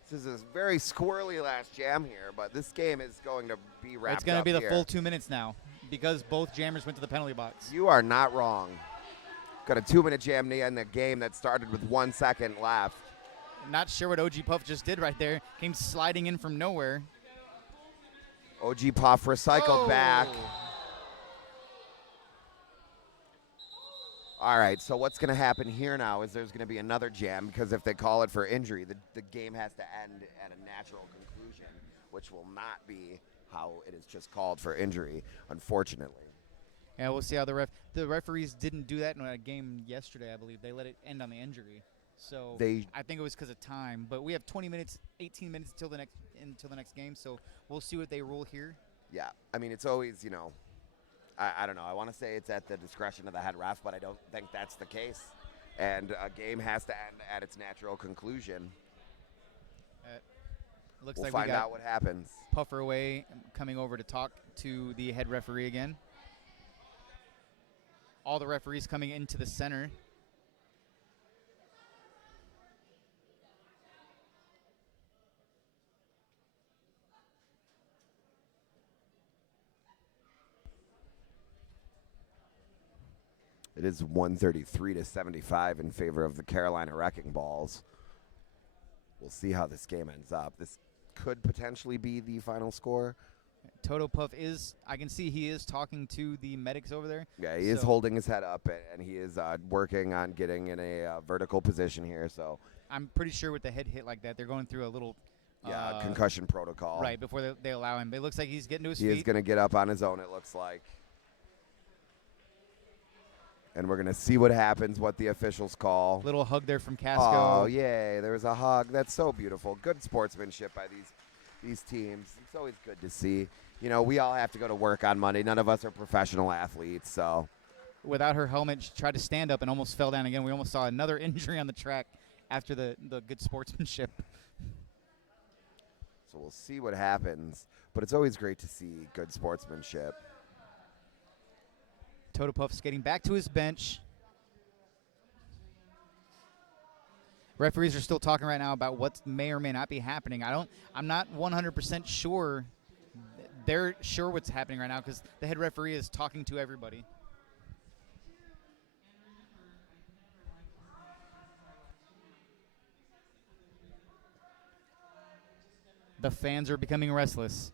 This is a very squirrely last jam here, but this game is going to be wrapped up. It's going to be the here. full 2 minutes now because both jammers went to the penalty box. You are not wrong. Got a 2-minute jam in the game that started with 1 second left. Not sure what OG Puff just did right there. Came sliding in from nowhere. OG Puff recycled back. All right, so what's going to happen here now is there's going to be another jam because if they call it for injury, the game has to end at a natural conclusion, which will not be how it is just called for injury, unfortunately. Yeah, we'll see how the referees didn't do that in a game yesterday, I believe. They let it end on the injury. So I think it was because of time. But we have 20 minutes, 18 minutes until the next game, so we'll see what they rule here. Yeah, I mean, it's always, I don't know. I want to say it's at the discretion of the head ref, but I don't think that's the case. And a game has to end at its natural conclusion. Looks we'll like find we got out what happens. Puffer away coming over to talk to the head referee again. All the referees coming into the center. It is 133-75 in favor of the Carolina Wrecking Balls. We'll see how this game ends up. This could potentially be the final score. Toto Puff I can see he is talking to the medics over there. Yeah, he is holding his head up, and he is working on getting in a vertical position here. So I'm pretty sure with the head hit like that, they're going through a little concussion protocol. Right, before they allow him. It looks like he's getting to his feet. He is going to get up on his own, it looks like. And we're going to see what happens, what the officials call. Little hug there from Casco. Oh, yay. There was a hug. That's so beautiful. Good sportsmanship by these teams. It's always good to see. We all have to go to work on Monday. None of us are professional athletes, so. Without her helmet, she tried to stand up and almost fell down again. We almost saw another injury on the track after the good sportsmanship. So we'll see what happens. But it's always great to see good sportsmanship. Toto Puff skating back to his bench. Referees are still talking right now about what may or may not be happening. I'm not 100% sure. They're sure what's happening right now because the head referee is talking to everybody. The fans are becoming restless.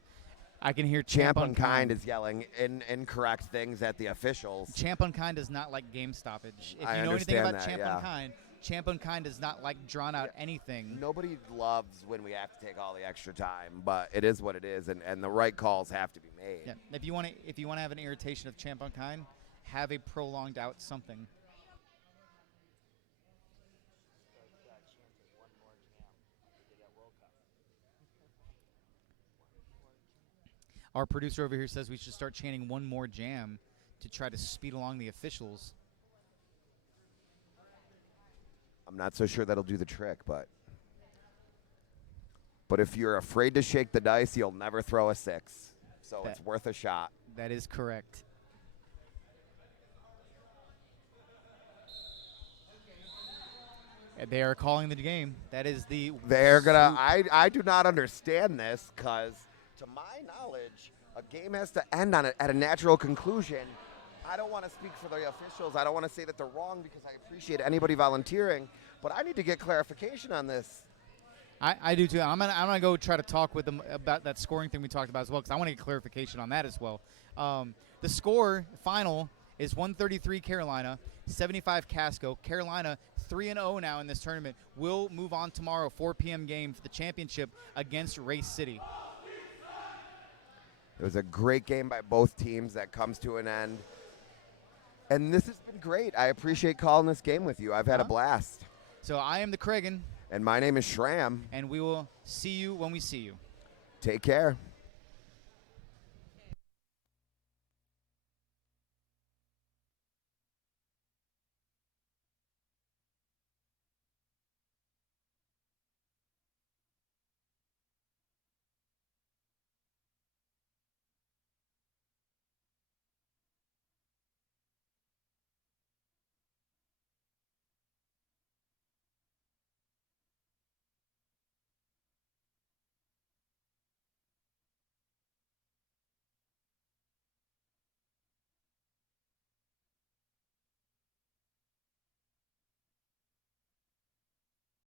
I can hear Champ Unkind is yelling incorrect things at the officials. Champ Unkind does not like game stoppage. If you know anything about Champ Unkind, Champ Unkind does not like drawn out anything. Nobody loves when we have to take all the extra time, but it is what it is, and the right calls have to be made. Yeah. If you want to have an irritation of Champ Unkind, have a prolonged out something. Our producer over here says we should start chanting one more jam to try to speed along the officials. I'm not so sure that'll do the trick, but if you're afraid to shake the dice, you'll never throw a 6. So it's worth a shot. That is correct. They are calling the game. That is the... They're going to... I do not understand this because... To my knowledge, a game has to end at a natural conclusion. I don't want to speak for the officials. I don't want to say that they're wrong because I appreciate anybody volunteering, but I need to get clarification on this. I do too. I'm gonna go try to talk with them about that scoring thing we talked about as well because I want to get clarification on that as well. The score final is 133 Carolina, 75 Casco. Carolina 3-0 now in this tournament. Will move on tomorrow, 4 p.m. game for the championship against Race City. It was a great game by both teams that comes to an end. And this has been great. I appreciate calling this game with you. I've had a blast. So I am the Kragan. And my name is Shram. And we will see you when we see you. Take care.